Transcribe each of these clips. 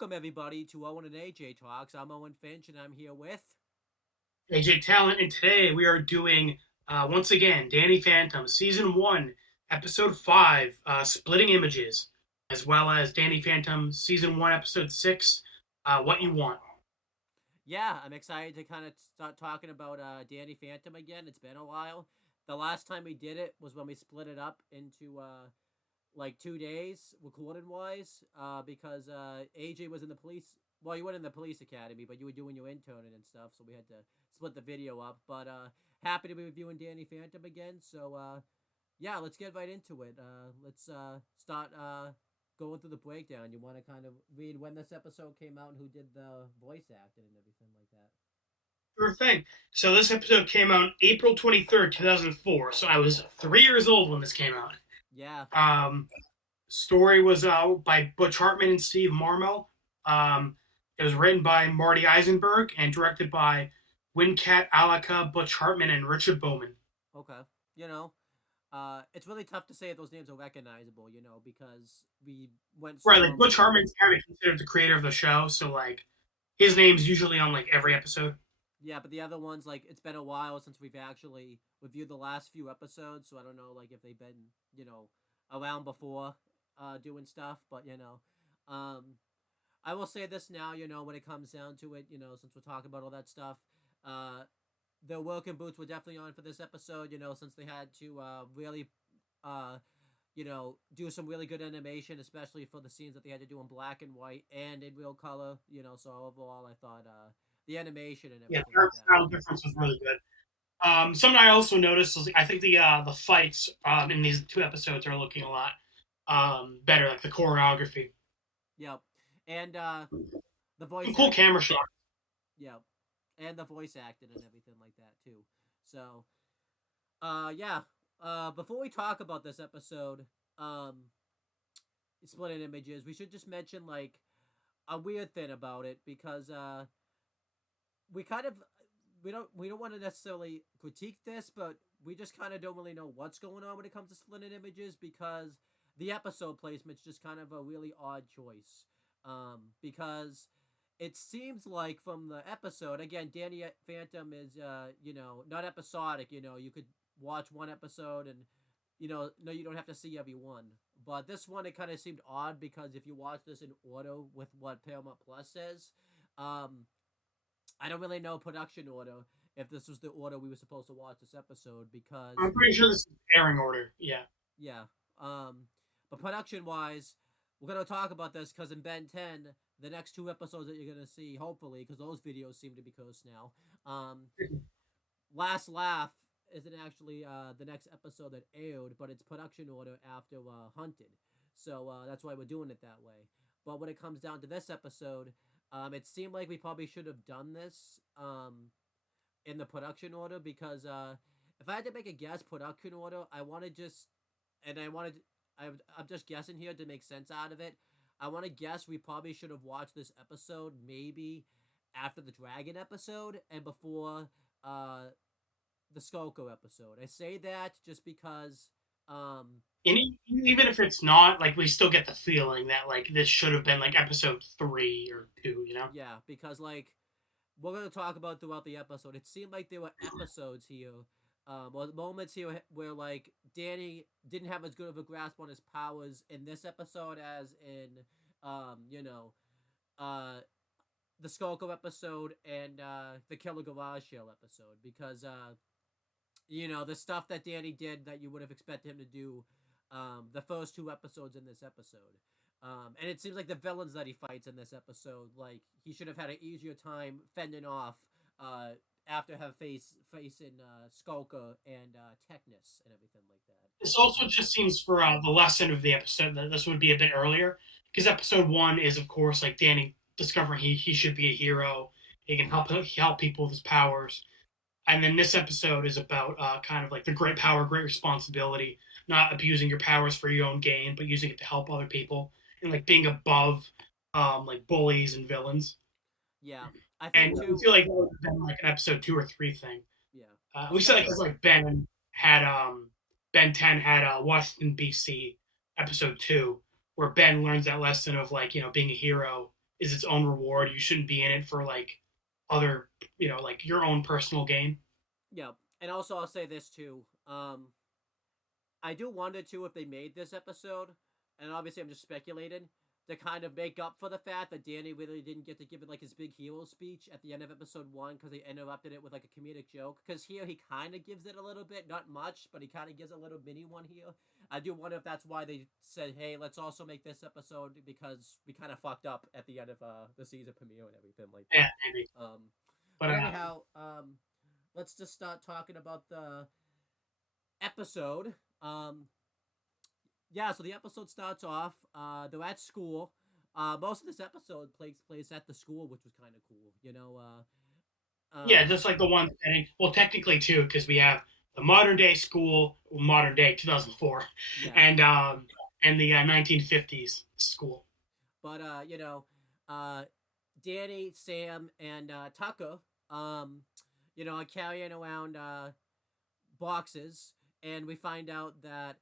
Welcome, everybody, to Owen and AJ Talks. I'm Owen Finch, and I'm here with... AJ Talent, and today we are doing, once again, Danny Phantom, Season 1, Episode 5, Splitting Images, as well as Danny Phantom, Season 1, Episode 6, What You Want. Yeah, I'm excited to kind of start talking about Danny Phantom again. It's been a while. The last time we did it was when we split it up into, like 2 days, recording-wise, because AJ was in the police... Well, you weren't in the police academy, but you were doing your interning and stuff, so we had to split the video up. But happy to be reviewing Danny Phantom again. So yeah, let's get right into it. Let's start going through the breakdown. You want to kind of read when this episode came out and who did the voice acting and everything like that? Sure thing. So this episode came out April 23rd, 2004, so I was 3 years old when this came out. Yeah. Story was by Butch Hartman and Steve Marmel. It was written by Marty Eisenberg and directed by Wincat Alaka, Butch Hartman, and Richard Bowman. Okay. You know, it's really tough to say if those names are recognizable, you know, because we went... Right, like Butch Hartman's kind of considered the creator of the show, so like his name's usually on like every episode. Yeah, but the other ones, like, it's been a while since we've actually reviewed the last few episodes, so I don't know, like, if they've been, you know, around before doing stuff, but, you know, I will say this now, you know, when it comes down to it, you know, since we're talking about all that stuff, the working boots were definitely on for this episode, you know, since they had to really, you know, do some really good animation, especially for the scenes that they had to do in black and white and in real color, you know, so overall I thought the animation and everything. Yeah, like the style difference was really good. Something I also noticed was I think the fights in these two episodes are looking a lot better, like the choreography. Yep. And the voice Some cool acting, camera shots. yeah, and the voice acting and everything like that too. So, yeah. Before we talk about this episode, splitting images, we should just mention like a weird thing about it because we kind of we don't want to necessarily critique this, but we just kind of don't really know what's going on when it comes to splitting images because the episode placement's just kind of a really odd choice. Because it seems like from the episode, again, Danny Phantom is, you know, not episodic. You know, you could watch one episode and, you know, no, you don't have to see every one. But this one, it kind of seemed odd because if you watch this in order with what Paramount Plus says, I don't really know production order if this was the order we were supposed to watch this episode because I'm pretty sure this is airing order. Yeah. yeah. But production wise, we're gonna talk about this because in Ben 10, the next two episodes that you're gonna see, hopefully, because those videos seem to be cursed now. Last Laugh isn't actually the next episode that aired, but it's production order after Hunted. So that's why we're doing it that way. But when it comes down to this episode, it seemed like we probably should have done this in the production order because if I had to make a guess, production order, I'm just guessing here to make sense out of it. I want to guess we probably should have watched this episode maybe after the Dragon episode and before the Skulko episode. I say that just because And even if it's not, like, we still get the feeling that, like, this should have been, like, episode 3 or 2, you know? yeah, because like we're gonna talk about throughout the episode. It seemed like there were episodes here, or moments here where like Danny didn't have as good of a grasp on his powers in this episode as in, you know, the Skulko episode and the Killer Garage Sale episode because you know the stuff that Danny did that you would have expected him to do, the first two episodes in this episode. And it seems like the villains that he fights in this episode, like he should have had an easier time fending off after have facing Skulka and Technus and everything like that. This also just seems for the lesson of the episode that this would be a bit earlier. Because episode 1 is, of course, like Danny discovering he should be a hero. He can help people with his powers. And then this episode is about kind of like the great power, great responsibility, not abusing your powers for your own gain, but using it to help other people and like being above like bullies and villains. Yeah, I And think I too. feel like that would have been like an episode 2 or 3 thing. Yeah, We said like especially because like Ben 10 had Washington B.C. episode 2, where Ben learns that lesson of like being a hero is its own reward. You shouldn't be in it for like other, like your own personal gain. Yeah, and also I'll say this too. I do wonder too if they made this episode, and obviously I'm just speculating, to kind of make up for the fact that Danny really didn't get to give it like his big hero speech at the end of episode 1 because they interrupted it with like a comedic joke. Because here he kind of gives it a little bit, not much, but he kind of gives a little mini one here. I do wonder if that's why they said, "Hey, let's also make this episode because we kind of fucked up at the end of the season premiere and everything like that." Yeah, maybe. But anyhow, let's just start talking about the episode. Um, yeah, so the episode starts off. They're at school. Most of this episode takes place at the school, which was kind of cool. Yeah, just like the one setting. Well, technically too, because we have the modern day school, modern day 2004, yeah. and the 1950s school. But Danny, Sam, and Tucker, are carrying around boxes, and we find out that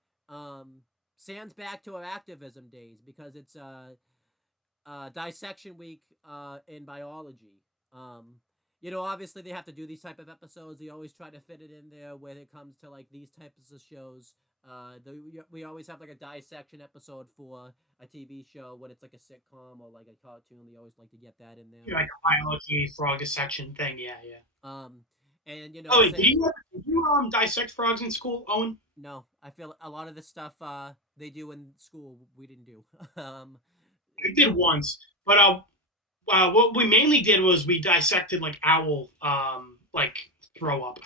Sam's back to her activism days because it's dissection week in biology. Obviously they have to do these type of episodes. They always try to fit it in there when it comes to like these types of shows. We always have like a dissection episode for a TV show when it's like a sitcom or like a cartoon. They always like to get that in there. Yeah, like a biology frog dissection thing. Yeah. And Oh wait, did you dissect frogs in school, Owen? No, I feel a lot of the stuff they do in school we didn't do. We did once, but what we mainly did was we dissected like owl, like throw up,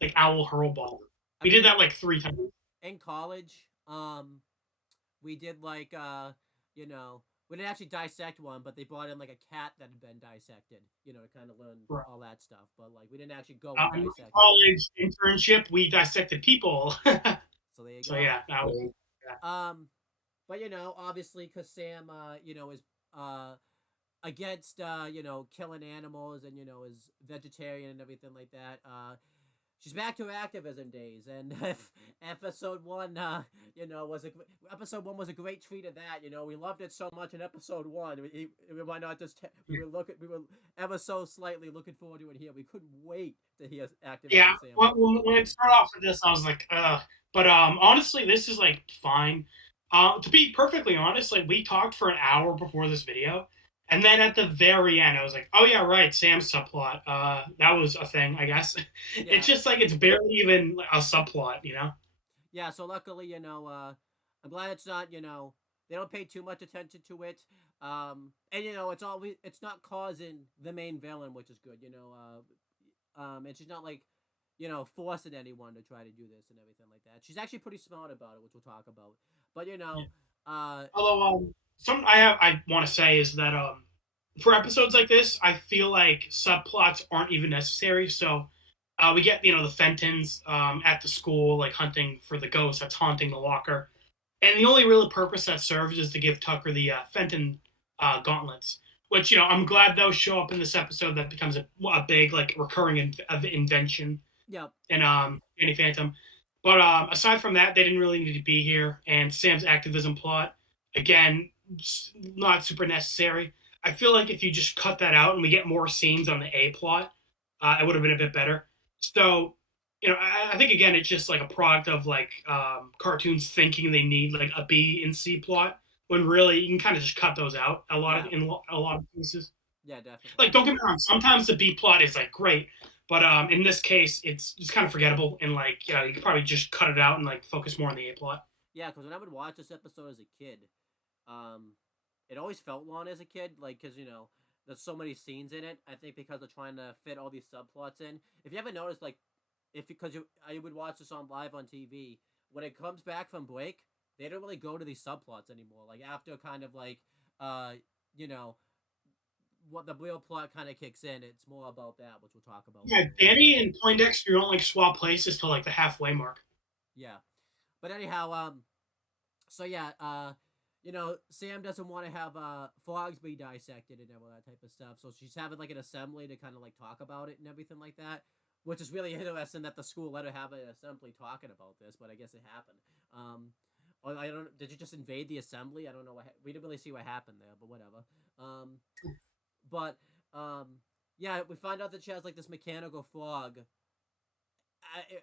like owl hurl ball. We did that like 3 times. In college, we did like we didn't actually dissect one, but they brought in like a cat that had been dissected, to kind of learn all that stuff. But like we didn't actually go and dissect. College internship, we dissected people. So there you go. So yeah, that was. Yeah. But obviously, because Sam, is against killing animals and is vegetarian and everything like that. She's back to her activism days, and episode 1, episode 1 was a great treat of that. We loved it so much in episode 1. Why not just we were ever so slightly looking forward to it here. We couldn't wait to hear activism. Yeah, when it started off with this, I was like, but honestly, this is like fine. To be perfectly honest, like we talked for an hour before this video. And then at the very end, I was like, oh, yeah, right, Sam's subplot. That was a thing, I guess. Yeah. It's just like it's barely even a subplot, Yeah, so luckily, I'm glad it's not, they don't pay too much attention to it. And, it's not causing the main villain, which is good, and she's not, like, forcing anyone to try to do this and everything like that. She's actually pretty smart about it, which we'll talk about. But, although, something I want to say is that for episodes like this, I feel like subplots aren't even necessary. So we get the Fentons at the school like hunting for the ghost that's haunting the locker, and the only real purpose that serves is to give Tucker the Fenton gauntlets, which I'm glad those show up in this episode. That becomes a big like recurring invention. Yeah. And Danny Phantom. But aside from that, they didn't really need to be here. And Sam's activism plot, again, not super necessary. I feel like if you just cut that out and we get more scenes on the A plot, it would have been a bit better. So, I think again it's just like a product of like cartoons thinking they need like a B and C plot when really you can kind of just cut those out in a lot of cases. Yeah, definitely. Like don't get me wrong, sometimes the B plot is like great, but in this case it's kind of forgettable and like you could probably just cut it out and like focus more on the A plot. Yeah, because when I would watch this episode as a kid, it always felt long as a kid, like, because, there's so many scenes in it, I think because they're trying to fit all these subplots in. If you ever noticed, like, I would watch this live on TV, when it comes back from break, they don't really go to these subplots anymore. Like, after kind of, like, what the real plot kind of kicks in, it's more about that, which we'll talk about. Yeah, Danny and Poindexter don't, like, swap places till, like, the halfway mark. Yeah. But anyhow, so yeah, Sam doesn't want to have frogs be dissected and all that type of stuff. So she's having like an assembly to kind of like talk about it and everything like that, which is really interesting that the school let her have an assembly talking about this. But I guess it happened. Or I don't. Did you just invade the assembly? I don't know we didn't really see what happened there, but whatever. But yeah, we find out that she has like this mechanical frog.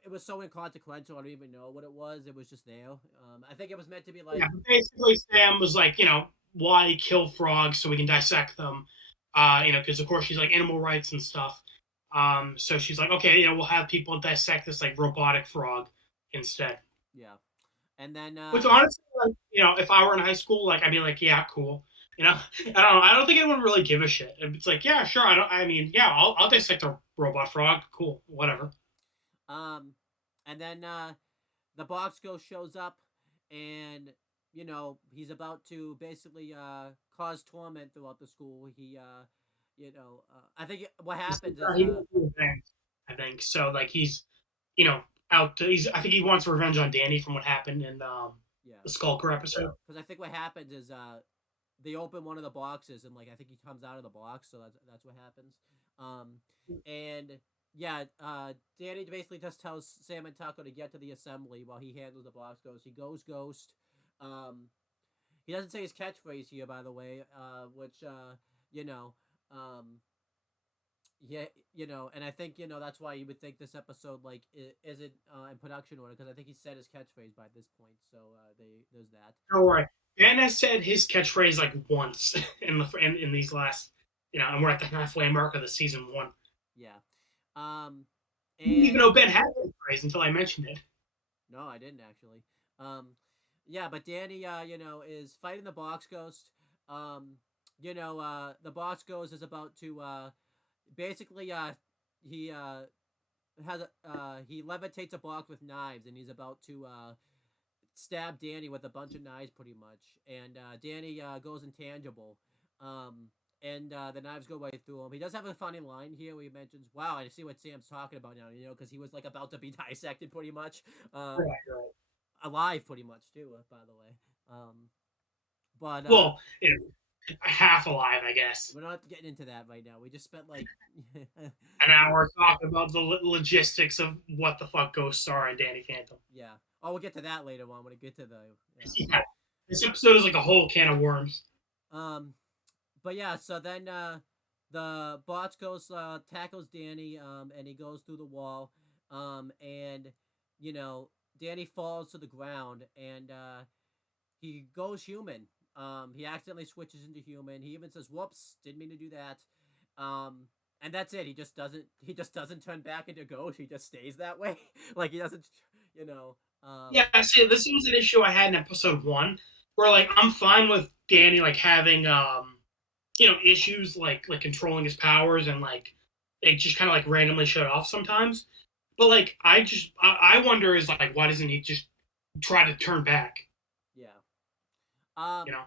It was so inconsequential. I don't even know what it was. It was just there. I think it was meant to be Yeah, like, but basically Sam was like, why kill frogs so we can dissect them? Because of course she's like animal rights and stuff. So she's like, okay, we'll have people dissect this like robotic frog instead. yeah. And then Which honestly, like, if I were in high school, like I'd be like, yeah, cool. I don't know. I don't think anyone really give a shit. It's like, yeah, sure. I don't. I mean, yeah, I'll dissect a robot frog. Cool, whatever. um, and then the box ghost shows up, and he's about to basically cause torment throughout the school. I think what happens is He wants revenge, I think so. Like he's, you know, out. He's. I think he wants revenge on Danny from what happened in yeah, the Skulker episode. because I think what happens is they open one of the boxes, and like I think he comes out of the box, so that's what happens. And yeah, Danny basically just tells Sam and Taco to get to the assembly while he handles the box ghost. He goes ghost. Um, he doesn't say his catchphrase here, by the way, which you know, um, yeah, and I think that's why you would think this episode like isn't in production order, because I think he said his catchphrase by this point. So there's that. Don't worry. Dan has said his catchphrase like once in these last, and we're at the halfway mark of the season one. Yeah. Um, I didn't even and know Ben had that phrase until I mentioned it. no, I didn't actually. Um, yeah, but Danny, is fighting the box ghost. Um, the box ghost is about to basically he he levitates a box with knives, and he's about to stab Danny with a bunch of knives, pretty much. And Danny goes intangible. And the knives go right through him. He does have a funny line here where he mentions, "Wow, I see what Sam's talking about now." Because he was like about to be dissected, pretty much, Right. alive, pretty much too. By the way, but Well, half alive, I guess. we're not getting into that right now. We just spent like, An hour talking about the logistics of what the fuck ghosts are in Danny Phantom. yeah. Oh, we'll get to that later on when we get to the. Yeah, this episode is like a whole can of worms. Um, but yeah, so then the bots goes tackles Danny, and he goes through the wall, and Danny falls to the ground, and he goes human. He accidentally switches into human. He even says, "Whoops, didn't mean to do that." And that's it. He just doesn't. He just doesn't turn back into ghost. He just stays that way. Like he doesn't. You know. Yeah, see, this was an issue I had in episode one, where like I'm fine with Danny like having issues like controlling his powers and like they just kind of like randomly shut off sometimes. But like I wonder is like why doesn't he just try to turn back? Yeah. Um. You know?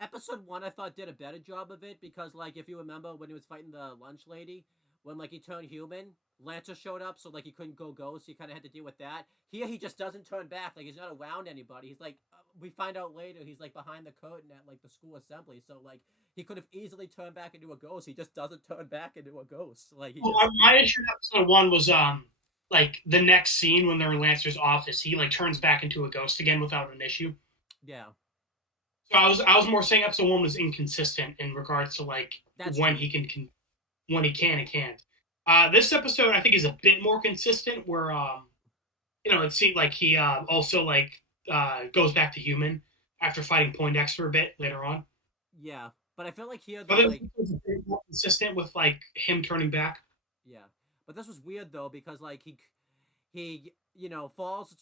Episode one, I thought did a better job of it because, like, if you remember when he was fighting the lunch lady, when like he turned human, Lancer showed up, so like he couldn't go ghost. So he kind of had to deal with that. Here, he just doesn't turn back. Like he's not around anybody. He's like, we find out later, he's like behind the curtain at like the school assembly. So like he could have easily turned back into a ghost. He just doesn't turn back into a ghost. Like he Well, just my issue in episode one was like the next scene when they're in Lancer's office, he like turns back into a ghost again without an issue. yeah. So I was more saying episode one was inconsistent in regards to like That's when true. he can when he can and can't. This episode I think is a bit more consistent where it seems like he also like goes back to human after fighting Poindexter a bit later on. Yeah, but I feel like here But though, this like was a bit more consistent with like him turning back. yeah, but this was weird though because like he falls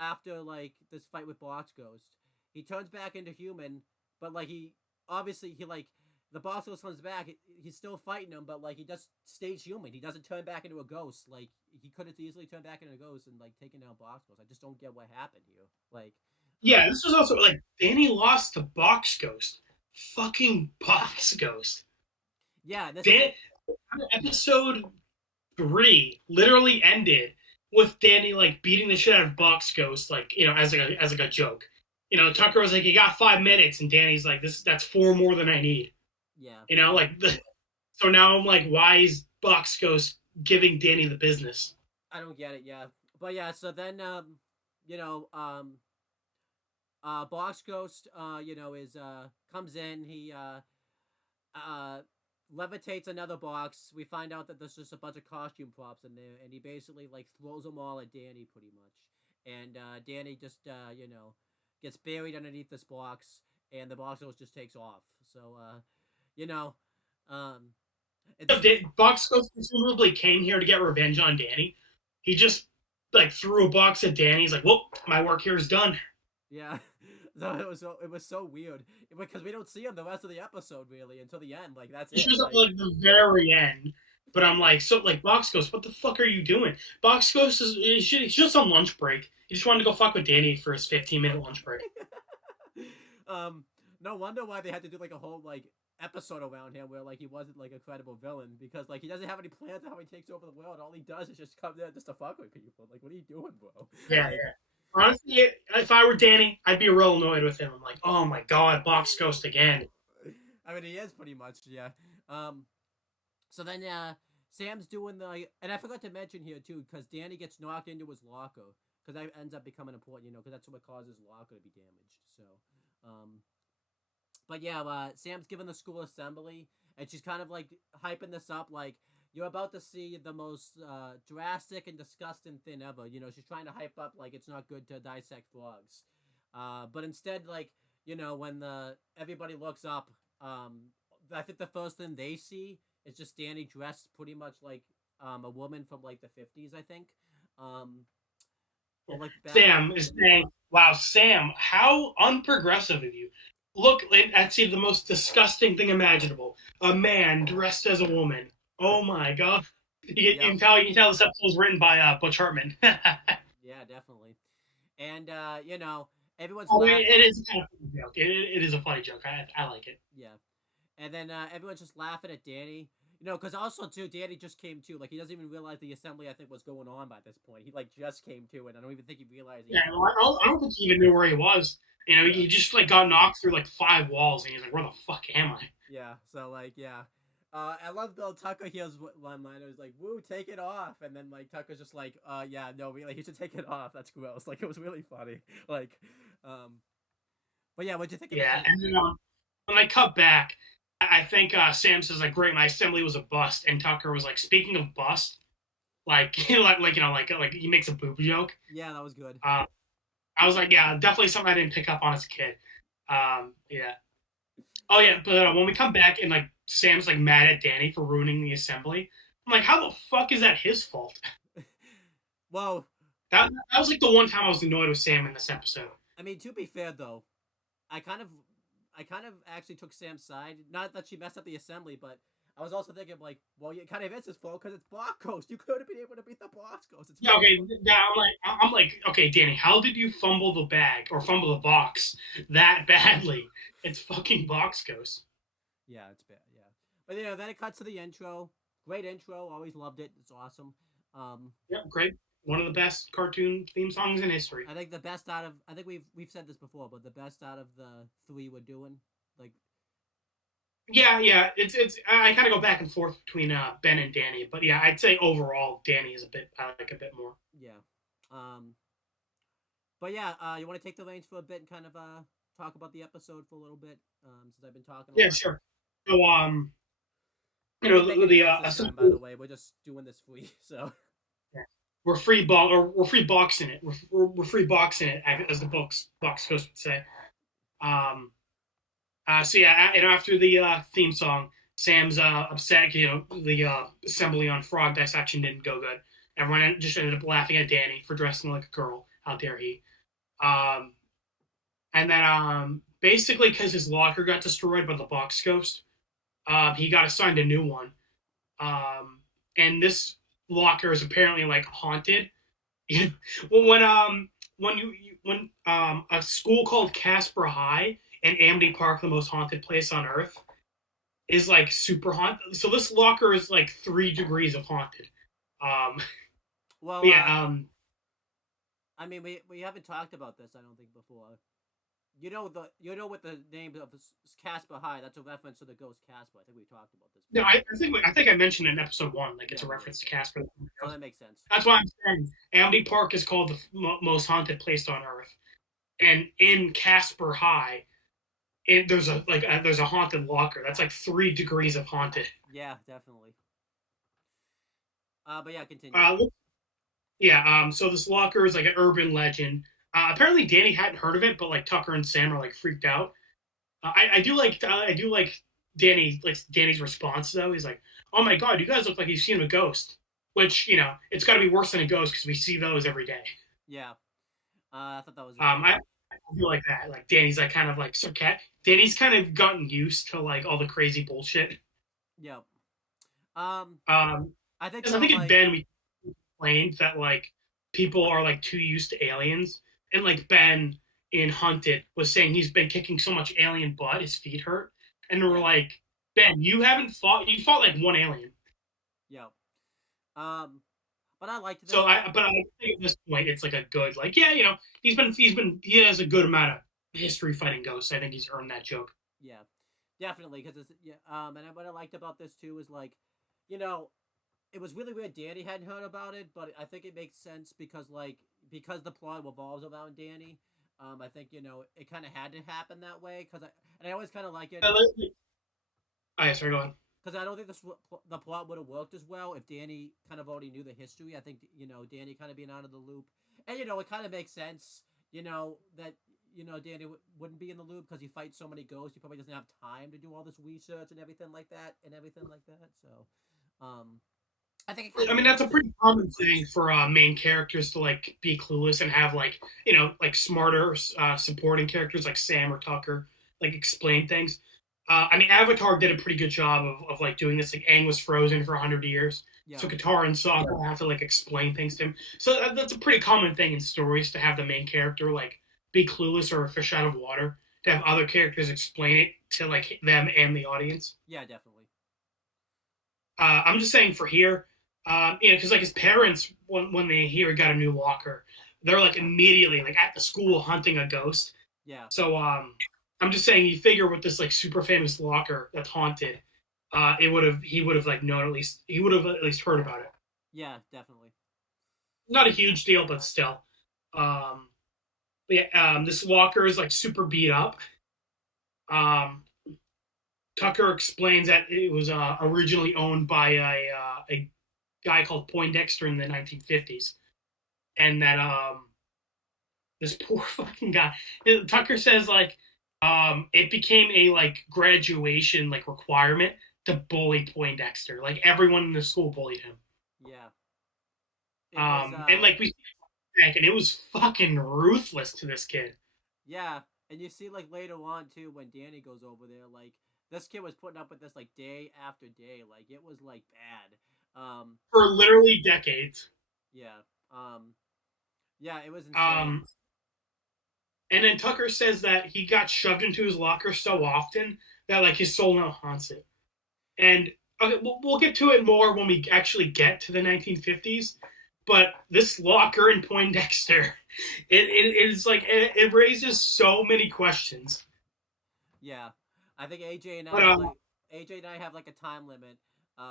after like this fight with Box Ghost. He turns back into human, but like he obviously he like the Box Ghost comes back. He's still fighting him, but like he just stays human. He doesn't turn back into a ghost. Like he could have easily turned back into a ghost and like taken down Box Ghost. I just don't get what happened here. Like Yeah, this was also like Danny lost to Box Ghost. Fucking Box Ghost. yeah, this Dan- Episode 3 literally ended with Danny like beating the shit out of Box Ghost, like as a joke. Tucker was like, "You got 5 minutes," and Danny's like, "That's 4 more than I need." yeah. So now I'm like, why is Box Ghost giving Danny the business? I don't get it. Yeah, but yeah. So then you know Box Ghost is comes in. uh, levitates another box. We find out that there's just a bunch of costume props in there, and he basically like throws them all at Danny pretty much. And Danny just gets buried underneath this box, and the box just takes off. So you know, um, this Box Ghost presumably came here to get revenge on Danny. He just like threw a box at Danny. He's like, "Well, my work here is done." yeah. So it was so weird because we don't see him the rest of the episode really until the end. Like that's He it. shows up like the very end. But I'm like, so like Box Ghost, what the fuck are you doing? Box Ghost he's just on lunch break. He just wanted to go fuck with Danny for his 15-minute lunch break. um, no wonder why they had to do like a whole like episode around him where like he wasn't like a credible villain because like he doesn't have any plans on how he takes over the world. All he does is just come there just to fuck with people. Like, what are you doing, bro? Yeah, like, yeah. Honestly, if I were Danny, I'd be real annoyed with him. I'm like, oh my god, Box Ghost again. I mean, he is pretty much, yeah. So then, Sam's doing the, and I forgot to mention here too, because Danny gets knocked into his locker, because that ends up becoming important, because that's what causes locker to be damaged. So, but yeah, Sam's giving the school assembly, and she's kind of like hyping this up, like you're about to see the most drastic and disgusting thing ever. She's trying to hype up like it's not good to dissect frogs, but instead, like when everybody looks up, I think the first thing they see is just Danny dressed pretty much like a woman from like the 50s, I think. Like Sam is saying, "Wow, Sam, how unprogressive of you! Look at the most disgusting thing imaginable: a man dressed as a woman. Oh my god!" You can tell this episode was written by Butch Hartman. Yeah, definitely. And everyone's. It is kind of a funny joke. It is a funny joke. I like it. Yeah, and then everyone's just laughing at Danny. Because also too, Danny just came to. Like he doesn't even realize the assembly. I think was going on by this point. He like just came to it. I don't even think he realized. Yeah, I don't think he even knew where he was. He just like got knocked through like 5 walls, and he's like, "Where the fuck am I?" Yeah. So like, yeah. I love Bill Tucker. He has one line. It was like, "Woo, take it off," and then like Tucker's just like, yeah, no, really, he should take it off. That's gross." Like it was really funny. Like, but yeah, what'd you think? Yeah, and then when I cut back, I think Sam says like, "Great, my assembly was a bust," and Tucker was like, "Speaking of bust, like like he makes a boob joke." Yeah, that was good. I was like, yeah, definitely something I didn't pick up on as a kid. Yeah. Oh yeah, but when we come back and like Sam's like mad at Danny for ruining the assembly, I'm like, how the fuck is that his fault? Well, that was like the one time I was annoyed with Sam in this episode. I mean, to be fair though, I kind of actually took Sam's side. Not that she messed up the assembly, but I was also thinking like, well, it kind of is his fault because it's Boss Ghost. You could have been able to beat the Boss Ghost. Yeah, okay. Yeah, I'm like, okay, Danny, how did you fumble the bag or fumble the box that badly? It's fucking Box Ghost. Yeah, it's bad. Yeah, but then it cuts to the intro. Great intro. Always loved it. It's awesome. Yeah, great. One of the best cartoon theme songs in history. I think the best out of. I think we've said this before, but the best out of the 3 we're doing, like. Yeah. It's. I kind of go back and forth between Ben and Danny, but yeah, I'd say overall Danny is I like a bit more. Yeah. But yeah, you want to take the reins for a bit and kind of talk about the episode for a little bit, since I've been talking. Yeah, sure. So time, by the way, we're just doing this free, so. Yeah. We're free boxing it. We're free boxing it, as the box Ghost would say. So yeah, after the theme song, Sam's upset. The assembly on frog dissection didn't go good. Everyone just ended up laughing at Danny for dressing like a girl. How dare he? And then basically because his locker got destroyed by the Box Ghost, he got assigned a new one. And this locker is apparently like haunted. Well, when a school called Casper High and Amity Park, the most haunted place on Earth, is like super haunted. So this locker is like 3 degrees of haunted. Well, yeah. I mean, we haven't talked about this, I don't think, before. You know what the name of Casper High? That's a reference to the ghost Casper. I think we talked about this. No, I think I mentioned in episode 1, like it's a reference to Casper. Oh, that makes sense. That's why I'm saying Amity Park is called the most haunted place on Earth, and in Casper High there's a haunted locker. That's like 3 degrees of haunted. Yeah, definitely. But yeah, continue. Uh, yeah. So this locker is like an urban legend. Apparently, Danny hadn't heard of it, but like Tucker and Sam are like freaked out. I do like Danny's response though. He's like, "Oh my god, you guys look like you've seen a ghost." Which it's got to be worse than a ghost because we see those every day. Yeah. I thought that was really I feel like that. Like Danny's like kind of like sarcastic. Danny's kind of gotten used to like all the crazy bullshit. yeah. Um, Um, I think because I though, think in like, Ben we complained that like people are like too used to aliens, and like Ben in Hunted was saying he's been kicking so much alien butt his feet hurt, and we're yeah, like, Ben, you fought like one alien. yeah. Um, but I liked So this. I think at this point it's like a good like yeah he has a good amount of history fighting ghosts. I think he's earned that joke. Yeah, definitely because it's yeah. And what I liked about this too is like, you know, it was really weird. Danny hadn't heard about it, but I think it makes sense because the plot revolves around Danny. I think it kind of had to happen that way and I always kind of like it Oh, yeah, sorry, go on. because I don't think the plot would have worked as well if Danny kind of already knew the history. I think Danny kind of being out of the loop, and it kind of makes sense. That Danny wouldn't be in the loop because he fights so many ghosts. He probably doesn't have time to do all this research and everything like that. So, I think it kind I of mean, that's works. a pretty common thing for main characters to like be clueless and have like like smarter supporting characters like Sam or Tucker like explain things. I mean, Avatar did a pretty good job of like doing this. Like Aang was frozen for 100 years, Yeah, so Katara and Sokka have to like explain things to him. So that's a pretty common thing in stories to have the main character like be clueless or a fish out of water. To have other characters explain it to like them and the audience. yeah, definitely. I'm just saying for here, because like his parents, when they hear he got a new locker, they're like immediately like at the school hunting a ghost. Yeah, So I'm just saying, you figure with this like super famous locker that's haunted, he would have like known he would have at least heard about it. yeah, definitely. Not a huge deal, but still. Um, but yeah, this locker is like super beat up. Um, Tucker explains that it was originally owned by a guy called Poindexter in the 1950s, and that this poor fucking guy. Tucker says like it became a like graduation like requirement to bully Poindexter. Like everyone in the school bullied him. Yeah, it was. And like we see back, and it was fucking ruthless to this kid. Yeah, and you see like later on too when Danny goes over there, like this kid was putting up with this like day after day, like it was like bad. For literally decades. Yeah, yeah, it was insane. Um, and then Tucker says that he got shoved into his locker so often that like his soul now haunts it. And okay, we'll get to it more when we actually get to the 1950s. But this locker in Poindexter, it's like it raises so many questions. Yeah, I think But AJ and I have like a time limit.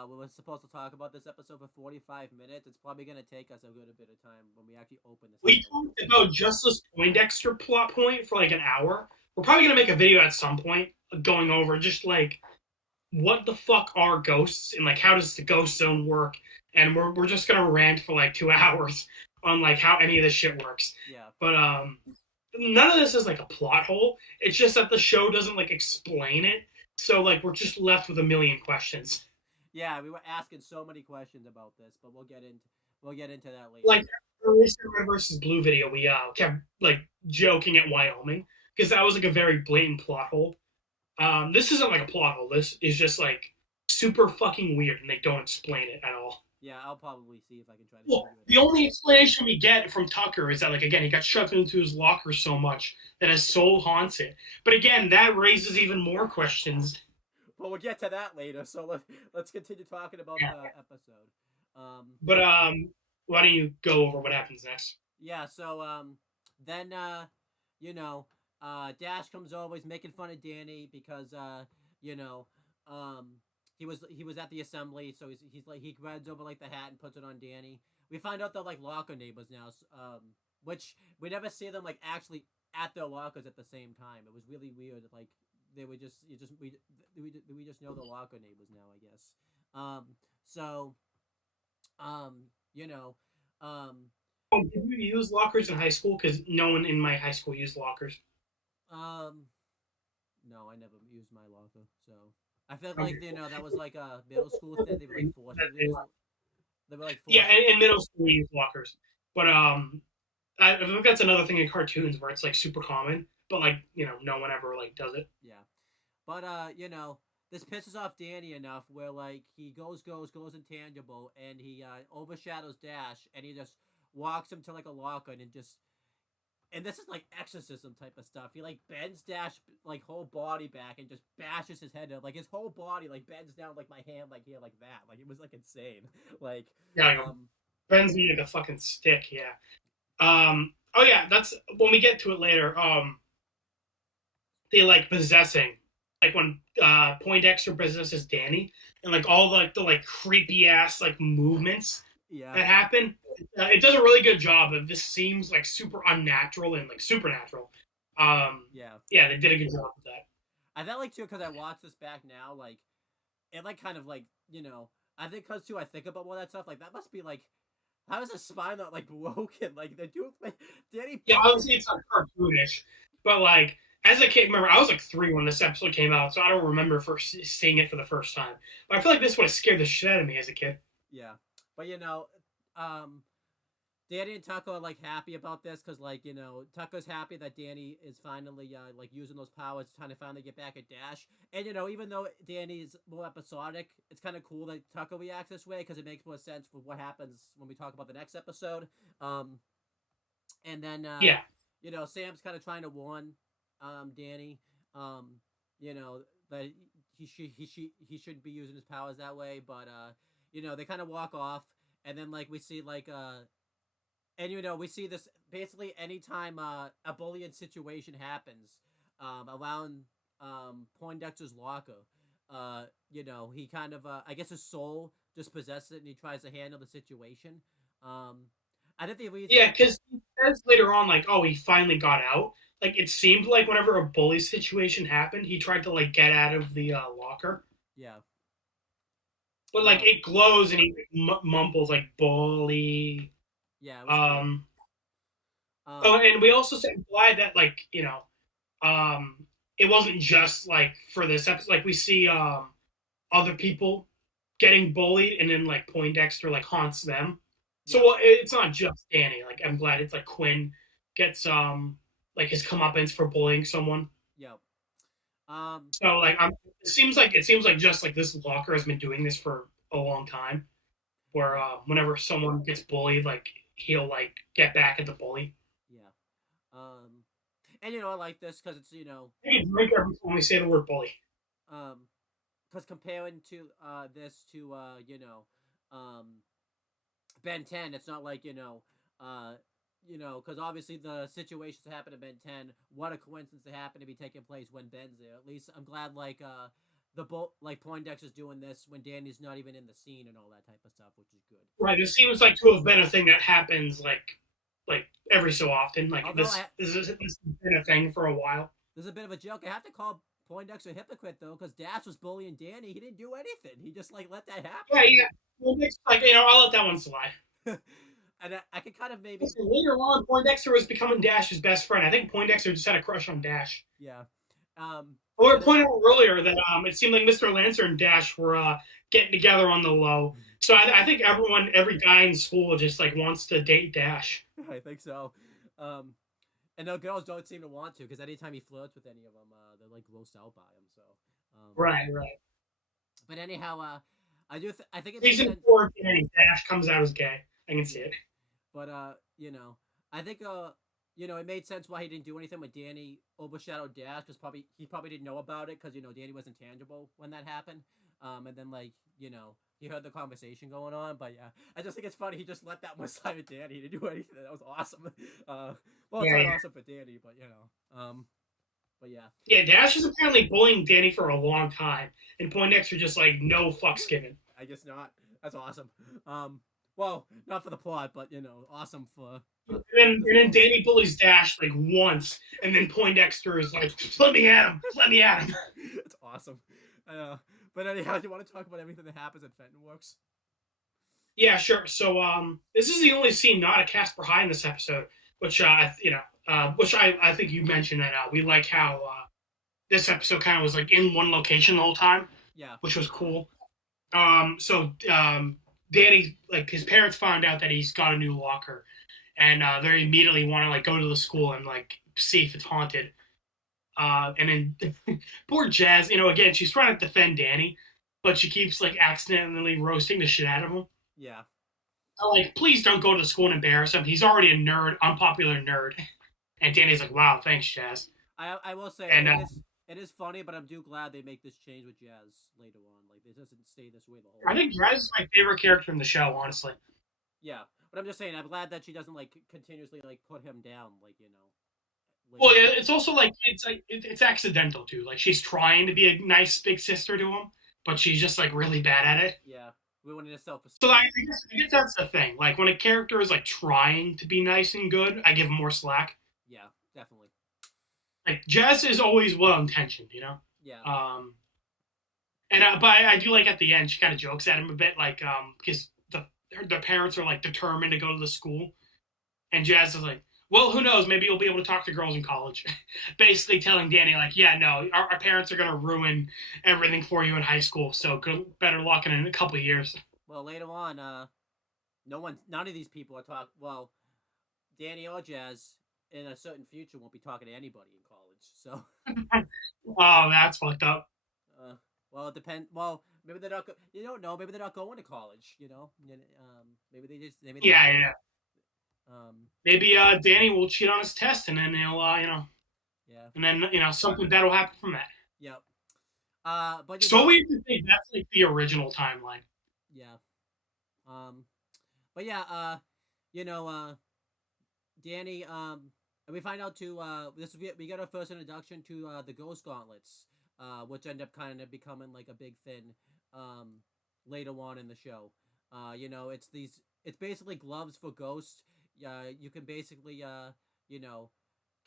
We were supposed to talk about this episode for 45 minutes. It's probably gonna take us a good bit of time when we actually open this we episode. talked about just this Poindexter plot point for like an hour. We're probably gonna make a video at some point going over just like what the fuck are ghosts and like how does the ghost zone work, and we're just gonna rant for like 2 hours on like how any of this shit works. Yeah, But none of this is like a plot hole. It's just that the show doesn't like explain it, so like we're just left with a million questions. yeah, we were asking so many questions about this, but we'll get into that later. Like the recent Red versus Blue video, we kept like joking at Wyoming because that was like a very blatant plot hole. This isn't like a plot hole. This is just like super fucking weird, and they don't explain it at all. Yeah, I'll probably see if I can try to Well, figure it the out. only explanation we get from Tucker is that, like, again, he got shoved into his locker so much that his soul haunts it. But again, that raises even more questions. But we'll get to that later. So let's continue talking about Yeah. the episode. But why don't you go over what happens next? Yeah. So then you know, Dash comes over. He's making fun of Danny because you know, he was at the assembly, so he's like he grabs over like the hat and puts it on Danny. We find out they're like locker neighbors now, which we never see them like actually at their lockers at the same time. It was really weird. Like they would just you just we just know the locker neighbors now, I guess. So you know, um, Did you use lockers in high school? Because no one in my high school used lockers. um, no, I never used my locker, so I felt Okay, like cool. that was like a middle school thing. They were like forced you to use. They were like Yeah, forced. in middle school we used lockers, but I think that's another thing in cartoons where it's like super common, but like no one ever like does it. Yeah, but this pisses off Danny enough where like he goes intangible, and he overshadows Dash, and he just walks him to like a locker and just. And this is like exorcism type of stuff. He like bends Dash like whole body back and just bashes his head in. Like his whole body like bends down like my hand like here like that. Like it was like insane. Like Yeah, bends me like a fucking stick. Yeah. Oh yeah, that's when we get to it later. They like possessing, like when Poindexter possesses Danny, and like all the like creepy ass like movements yeah. that happen. It does a really good job of this. Seems like super unnatural and like supernatural. Yeah. Yeah, they did a good job with that. I felt like too because I watched this back now, like it like kind of like I think because too I think about all that stuff like that must be like how is his spine not like broken like the dude like Danny Yeah, obviously it's not cartoonish, but like as a kid, remember I was like 3 when this episode came out, so I don't remember first seeing it for the first time. But I feel like this would have scared the shit out of me as a kid. yeah, but um Danny and Tucker are like happy about this because like Tucker's happy that Danny is finally like using those powers trying to finally get back at Dash, and even though Danny is more episodic, it's kind of cool that Tucker reacts this way because it makes more sense for what happens when we talk about the next episode. And then Yeah, Sam's kind of trying to warn Danny, that he shouldn't be using his powers that way, but they kind of walk off, and then like we see like and we see this basically anytime a bullying situation happens around Poindexter's locker. He kind of I guess his soul just possesses it, and he tries to handle the situation. I think the reason. yeah, because he says later on like, oh, he finally got out. Like it seemed like whenever a bully situation happened, he tried to like get out of the locker, Yeah. but like it glows and he mumbles like bully. Yeah. It was cool. Oh, and we also said why that like it wasn't just like for this episode. Like we see other people getting bullied, and then like Poindexter like haunts them. So well, it's not just Danny. Like I'm glad it's like Quinn gets like his comeuppance for bullying someone. Yeah. So like it seems like just like this locker has been doing this for a long time, where whenever someone gets bullied, like he'll like get back at the bully. Yeah. And I like this because it's Maybe drink every time we say the word bully. Because comparing to this to Ben 10, it's not like because obviously the situations that happen in Ben 10, what a coincidence to happen to be taking place when Ben's there. At least I'm glad like like Poindexter's doing this when Danny's not even in the scene and all that type of stuff, which is good. Right. It seems like to have been a thing that happens like every so often. Like Although this has been a thing for a while. There's a bit of a joke. I have to call Poindexter a hypocrite though, because Dash was bullying Danny. He didn't do anything. He just like let that happen. Yeah. Well, like I'll let that one slide. And I could kind of maybe later on, Poindexter was becoming Dash's best friend. I think Poindexter just had a crush on Dash. Yeah. We were pointing out earlier that it seemed like Mr. Lancer and Dash were getting together on the low. So I think every guy in school just like wants to date Dash. I think so. And the girls don't seem to want to because anytime he flirts with any of them, they're like grossed out by him. So. Right. But anyhow, I think it's season 4 beginning, Dash comes out as gay. I can see it. But I think it made sense why he didn't do anything with Danny overshadowed Dash because he probably didn't know about it because Danny was intangible when that happened. And then like he heard the conversation going on. But yeah, I just think it's funny he just let that one slide with Danny. He didn't do anything. That was awesome. Well, it's not awesome for Danny, but but yeah. Yeah, Dash is apparently bullying Danny for a long time, and Poindexter just like no fucks given. I guess not. That's awesome. Well, not for the plot, but awesome for. And then Danny bullies Dash like once, and then Poindexter is like, "Let me at him! Let me at him!" It's awesome. But anyhow, do you want to talk about everything that happens at Fenton Works? Yeah, sure. So this is the only scene not a Casper High in this episode, which which I think you mentioned that we like how this episode kind of was like in one location the whole time, Yeah. which was cool. Danny, like his parents found out that he's got a new locker, and they immediately want to like go to the school and like see if it's haunted. And then poor Jazz, again she's trying to defend Danny, but she keeps like accidentally roasting the shit out of him. Yeah. Like, please don't go to the school and embarrass him. He's already a nerd, unpopular nerd. And Danny's like, wow, thanks, Jazz. I will say And it is funny, but I'm glad they make this change with Jazz later on. Like, it doesn't stay this way the whole I think Jazz is my favorite character in the show, honestly. Yeah, but I'm just saying, I'm glad that she doesn't like continuously like put him down, like Well, yeah, it's also like it's accidental too. Like she's trying to be a nice big sister to him, but she's just like really bad at it. Yeah, ruining his self-esteem. So I guess that's the thing. Like when a character is like trying to be nice and good, I give him more slack. Yeah, definitely. Like Jess is always well intentioned, Yeah. But I do like at the end she kind of jokes at him a bit, like because the parents are like determined to go to the school, and Jazz is like, well, who knows? Maybe you'll be able to talk to girls in college. Basically telling Danny, like, yeah, no, our parents are going to ruin everything for you in high school, so better luck in a couple of years. Well, later on, none of these people are talking. Well, Danny or Jazz in a certain future won't be talking to anybody in college. So. Oh, that's fucked up. Well, it depends. Well, maybe they're not. You don't know. Maybe they're not going to college. Maybe they just. Maybe yeah. Maybe Danny will cheat on his test, and then he'll, Yeah. And then something bad will happen from that. Yep. But so weird to think that's like the original timeline. Yeah. But yeah. Danny. And we find out too. We got our first introduction to the Ghost Gauntlets, which end up kind of becoming like a big thing. Later on in the show. It's basically gloves for ghosts. You can basically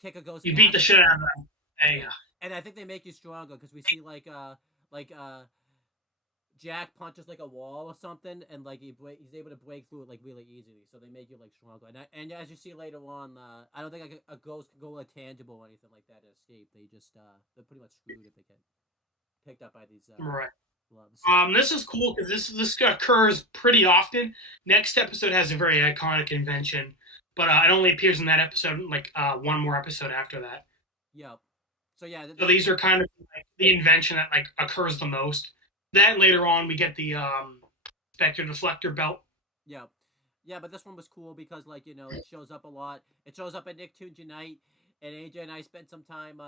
kick a ghost. You beat the shit out of them. Hey. And I think they make you stronger because we see Jack punches like a wall or something, and like he's able to break through it like really easily. So they make you like stronger. And as you see later on, I don't think a ghost can go tangible or anything like that to escape. They just they're pretty much screwed if they get picked up by these right. gloves. This is cool because this occurs pretty often. Next episode has a very iconic invention, but it only appears in that episode, like one more episode after that. Yep. So yeah. So these are kind of like the invention that like occurs the most. Then later on we get the Spectre Deflector belt. Yeah. Yeah, but this one was cool because like it shows up a lot. It shows up at Nicktoons Unite, and AJ and I spent some time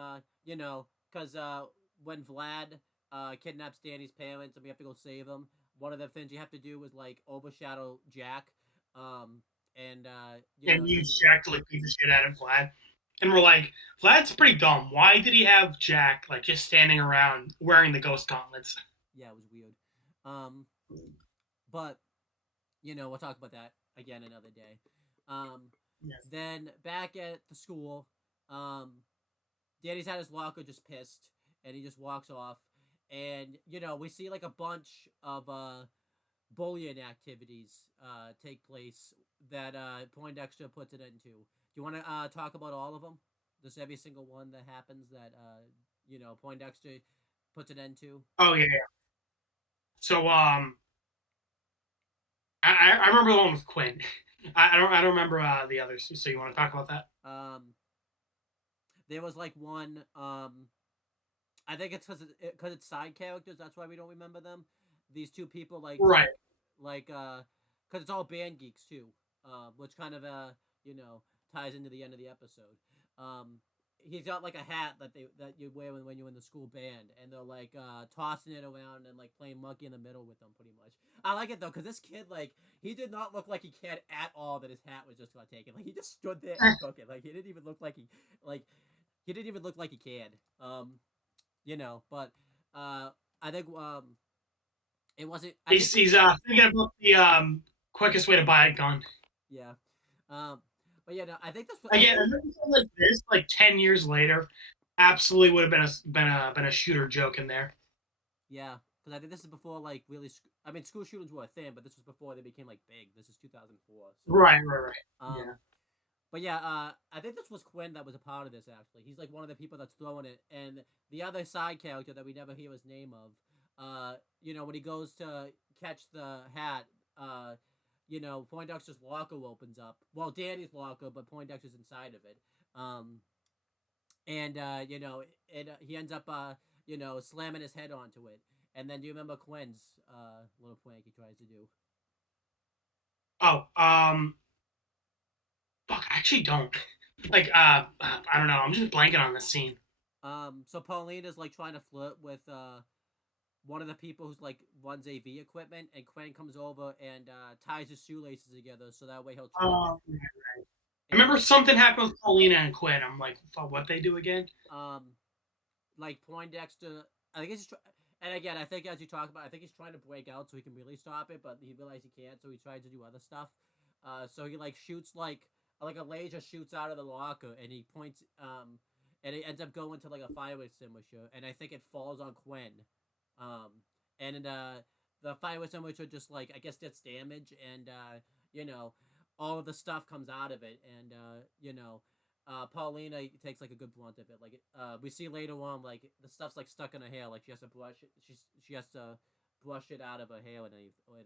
because when Vlad kidnaps Danny's parents and we have to go save them, one of the things you have to do is like overshadow Jack, and use Jack to like beat the shit out of Vlad. And we're like, Vlad's pretty dumb. Why did he have Jack like just standing around wearing the ghost gauntlets? Yeah, it was weird. But we'll talk about that again another day. Yes. Then back at the school, Danny's at his locker just pissed, and he just walks off. And we see like a bunch of bullying activities take place that Poindexter puts it into. Do you want to talk about all of them? Just every single one that happens that Poindexter puts it into. Oh yeah. So I remember the one with Quinn. I don't remember the others. So you want to talk about that? There was like one. I think it's because it's side characters. That's why we don't remember them. These two people, like right, like because it's all band geeks too. Which kind of ties into the end of the episode. He's got like a hat that you wear when you're in the school band, and they're like tossing it around and like playing monkey in the middle with them, pretty much. I like it though because this kid, like, he did not look like he cared at all that his hat was just got taken. Like, he just stood there and took it. Like, he didn't even look like he cared. But I think it wasn't. He's thinking about quickest way to buy a gun. Yeah. But yeah, no, I think Again, an episode like this, like 10 years later, absolutely would have been a shooter joke in there. Yeah, because I think this is before like really. I mean, school shootings were a thing, but this was before they became like big. This is 2004. So, Right. um, Yeah. but yeah, I think this was Quinn that was a part of this. Actually, he's like one of the people that's throwing it, and the other side character that we never hear his name of. When he goes to catch the hat, Poindexter's locker opens up. Well, Danny's locker, but Poindexter's inside of it. Um, and he ends up slamming his head onto it. And then do you remember Quinn's little prank he tries to do? Oh, fuck, I actually don't. Like, I don't know. I'm just blanking on this scene. So Pauline is like trying to flirt with one of the people who's like runs AV equipment, and Quinn comes over and ties his shoelaces together so that way he'll trip. Right. I And remember something happened with Paulina and Quinn. I'm like, what they do again? like Poindexter, I think he's and again, I think as you talk about, I think he's trying to break out so he can really stop it, but he realized he can't, so he tries to do other stuff. So he like shoots like a laser shoots out of the locker, and he points and it ends up going to like a fire extinguisher, and I think it falls on Quinn, um, and the fire extinguisher just like I guess gets damage, and you know all of the stuff comes out of it, and Paulina takes like a good blunt of it. Like we see later on, like the stuff's like stuck in her hair. Like she has to brush it. She has to brush it out of her hair and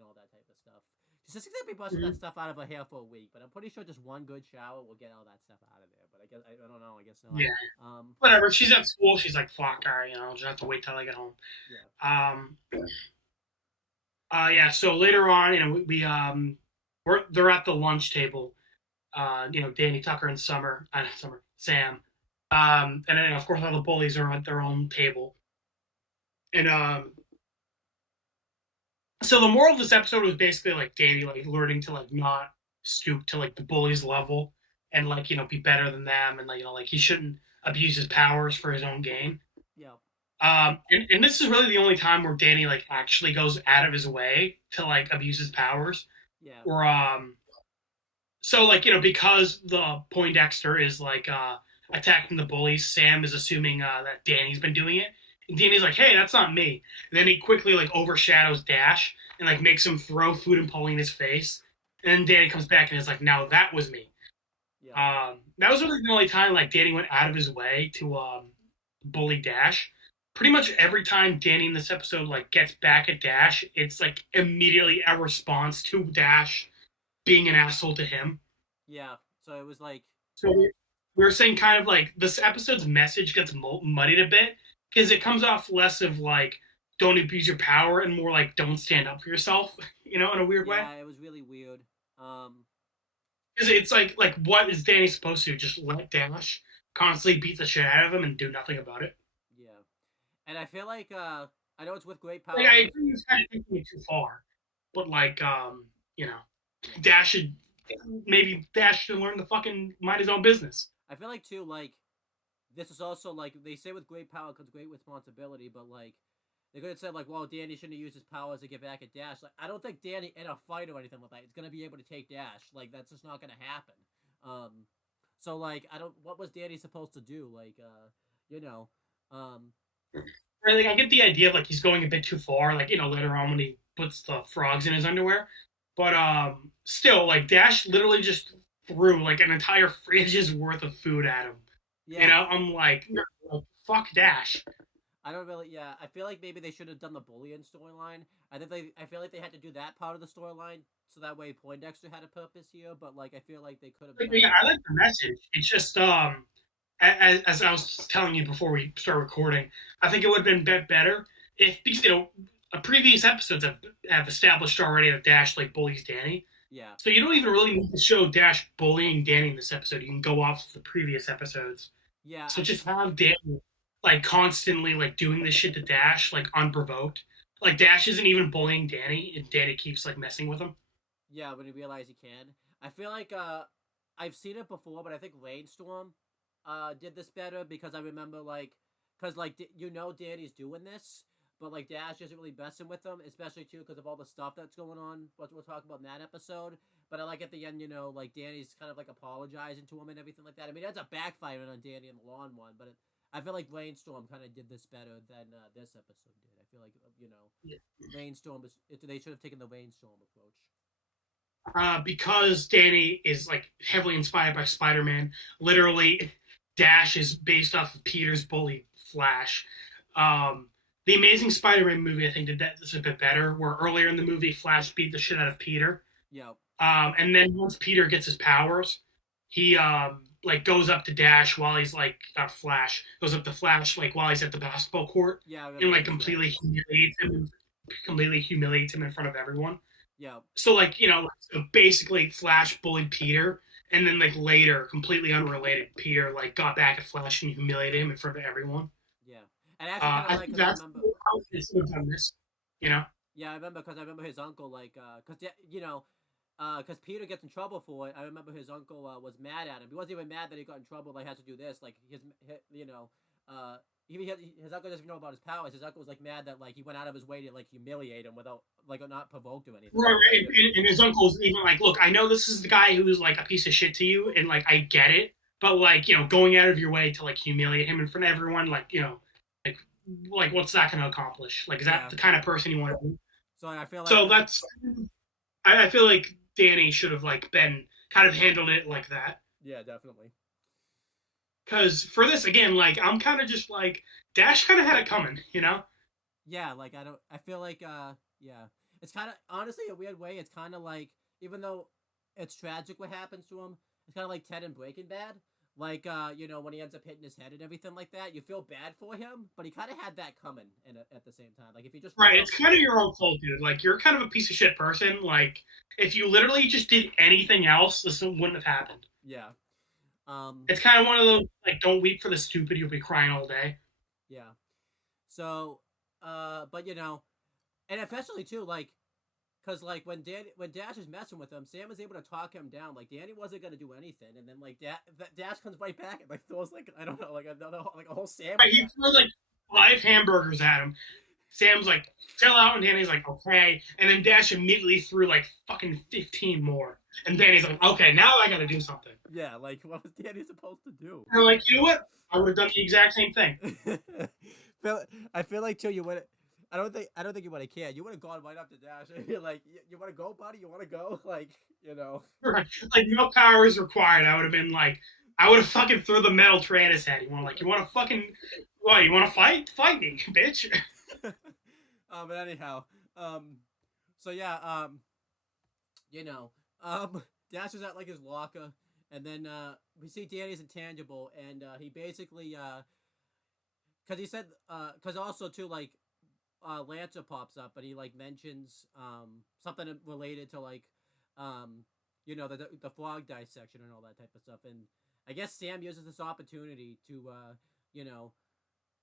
all that type of stuff. She's just gonna be brushing that stuff out of her hair for a week, but I'm pretty sure just one good shower will get all that stuff out of there. But I guess I don't know. I guess not. Yeah. Um. Whatever. She's at school. She's like, fuck, all right, I'll just have to wait till I get home. Yeah. Yeah. So later on, they're at the lunch table. Danny, Tucker, and Sam. And then of course all the bullies are at their own table. And so the moral of this episode was basically like Danny like learning to like not stoop to like the bullies level and like be better than them, and like he shouldn't abuse his powers for his own gain. Yeah. And this is really the only time where Danny like actually goes out of his way to like abuse his powers. Yeah. Or so like because the Poindexter is like attacking the bullies, Sam is assuming that Danny's been doing it, and Danny's like, "Hey, that's not me." And then he quickly like overshadows Dash and like makes him throw food in Paulina's face, and then Danny comes back and is like, "Now that was me." Yeah. That was really the only time like Danny went out of his way to bully Dash. Pretty much every time Danny in this episode like gets back at Dash, it's like immediately a response to Dash being an asshole to him. Yeah. So it was like. So we were saying kind of like this episode's message gets muddied a bit because it comes off less of like don't abuse your power and more like don't stand up for yourself, in a weird way. Yeah, it was really weird. Because it's like what is Danny supposed to do? Just let Dash constantly beat the shit out of him and do nothing about it? Yeah, and I feel like I know it's with great power. Like I agree, he was kind of taking it too far, but like Dash should learn to fucking mind his own business. I feel like too, like this is also like they say with great power comes great responsibility, but like they could have said like, well, Danny shouldn't use his powers to get back at Dash. Like I don't think Danny in a fight or anything like that is gonna be able to take Dash. Like that's just not gonna happen. So like I don't. What was Danny supposed to do? Like you know, um, Right, like I get the idea of like he's going a bit too far, like later on when he puts the frogs in his underwear. But still, like Dash literally just threw like an entire fridge's worth of food at him. yeah. I'm like, no, fuck Dash. I don't really. Yeah, I feel like maybe they should have done the bullying storyline. I feel like they had to do that part of the storyline so that way Poindexter had a purpose here. But like, I feel like they could have Like, done. yeah, I like the message. It's just as I was telling you before we start recording, I think it would have been better if because previous episodes have established already that Dash like bullies Danny. Yeah. So you don't even really need to show Dash bullying Danny in this episode. You can go off the previous episodes. Yeah. So just have Danny like constantly like doing this shit to Dash like unprovoked. Like Dash isn't even bullying Danny, and Danny keeps like messing with him. Yeah, when you realize he can. I feel like I've seen it before, but I think Rainstorm did this better because I remember like because like Danny's doing this, but like Dash isn't really messing with them, especially too because of all the stuff that's going on. What we'll talk about in that episode. But I like at the end, like Danny's kind of like apologizing to him and everything like that. I mean, that's a backfiring on Danny in the lawn one, but I feel like Rainstorm kind of did this better than this episode did. I feel like Rainstorm they should have taken the Rainstorm approach. Because Danny is like heavily inspired by Spider-Man. Literally, Dash is based off of Peter's bully Flash. The Amazing Spider-Man movie, I think, did that this a bit better. Where earlier in the movie, Flash beat the shit out of Peter. Yeah. And then once Peter gets his powers, he like goes up to Dash while he's like not Flash goes up to Flash like while he's at the basketball court. Yeah. And like completely humiliates him in front of everyone. Yeah. So like so basically Flash bullied Peter, and then like later, completely unrelated, Peter like got back at Flash and humiliated him in front of everyone. Yeah. And actually, I think that's how they should have done this. Yeah, I remember his uncle because Peter gets in trouble for it. I remember his uncle was mad at him. He wasn't even mad that he got in trouble. Like, has to do this. Like his uncle doesn't know about his powers. His uncle was like mad that like he went out of his way to like humiliate him without like not provoked or anything. Right. And his uncle's even like, look, I know this is the guy who's like a piece of shit to you, and like I get it, but like going out of your way to like humiliate him in front of everyone, like like what's that going to accomplish? Like, is that the kind of person you want to be? So I feel like I feel like Danny should have like been kind of handled it like that. Yeah, definitely. Because for this again, like I'm kind of just like Dash kind of had it coming, Yeah, like I feel like yeah, it's kind of honestly a weird way. It's kind of like even though it's tragic what happens to him, it's kind of like Ted in Breaking Bad. Like when he ends up hitting his head and everything like that, you feel bad for him, but he kind of had that coming at the same time. Like if you just right, it's kind of your own fault, dude. Like you're kind of a piece of shit person. Like if you literally just did anything else, this wouldn't have happened. Yeah. It's kind of one of those like don't weep for the stupid, you'll be crying all day. Yeah. So, but and especially too like. Because, like, when Dash is messing with him, Sam is able to talk him down. Like, Danny wasn't going to do anything. And then, like, Dash comes right back and, like, throws, like, I don't know, like, a whole sandwich. Right, he throws, like, 5 hamburgers at him. Sam's like, chill out. And Danny's like, okay. And then Dash immediately threw, like, fucking 15 more. And Danny's like, okay, now I got to do something. Yeah, like, what was Danny supposed to do? And like, you know what? I would have done the exact same thing. I feel like, too, you would I don't think you would have cared. You would have gone right up to Dash. You're like, you want to go, buddy? You want to go? Like, Right. Like, no power is required. I would have been like, I would have fucking threw the metal tray at his head. You want to fucking, what? You want to fight? Fight me, bitch. But anyhow, so yeah, Dash is at like his locker, and then we see Danny's intangible, and he basically, because he said, because also too like. Lancer pops up, but he like mentions something related to like the frog dissection and all that type of stuff. And I guess Sam uses this opportunity to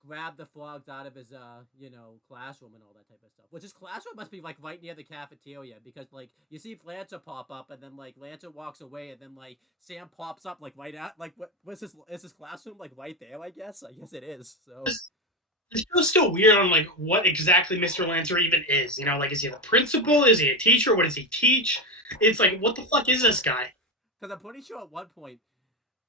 grab the frogs out of his classroom and all that type of stuff. Which his classroom must be like right near the cafeteria, because like you see Lancer pop up, and then like Lancer walks away, and then like Sam pops up like right at like what's this is his classroom like right there? I guess it is. So. This show's still weird on like what exactly Mr. Lancer even is. Like, is he the principal? Is he a teacher? What does he teach? It's like, what the fuck is this guy? Because I'm pretty sure at one point,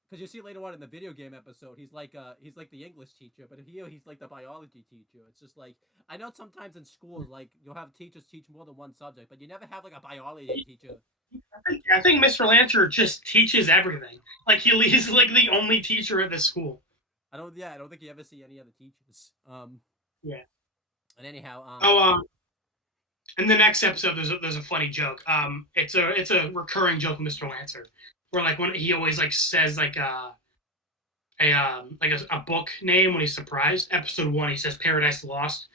because you see later on in the video game episode, he's like the English teacher, but here he's like the biology teacher. It's just like I know sometimes in schools like you'll have teachers teach more than one subject, but you never have like a biology teacher. I think Mr. Lancer just teaches everything. Like he's like the only teacher at this school. I don't think you ever see any other teachers. Yeah. And anyhow, in the next episode, there's a funny joke. It's a recurring joke with Mr. Lancer, where like when he always like says like a book name when he's surprised. Episode 1, he says Paradise Lost.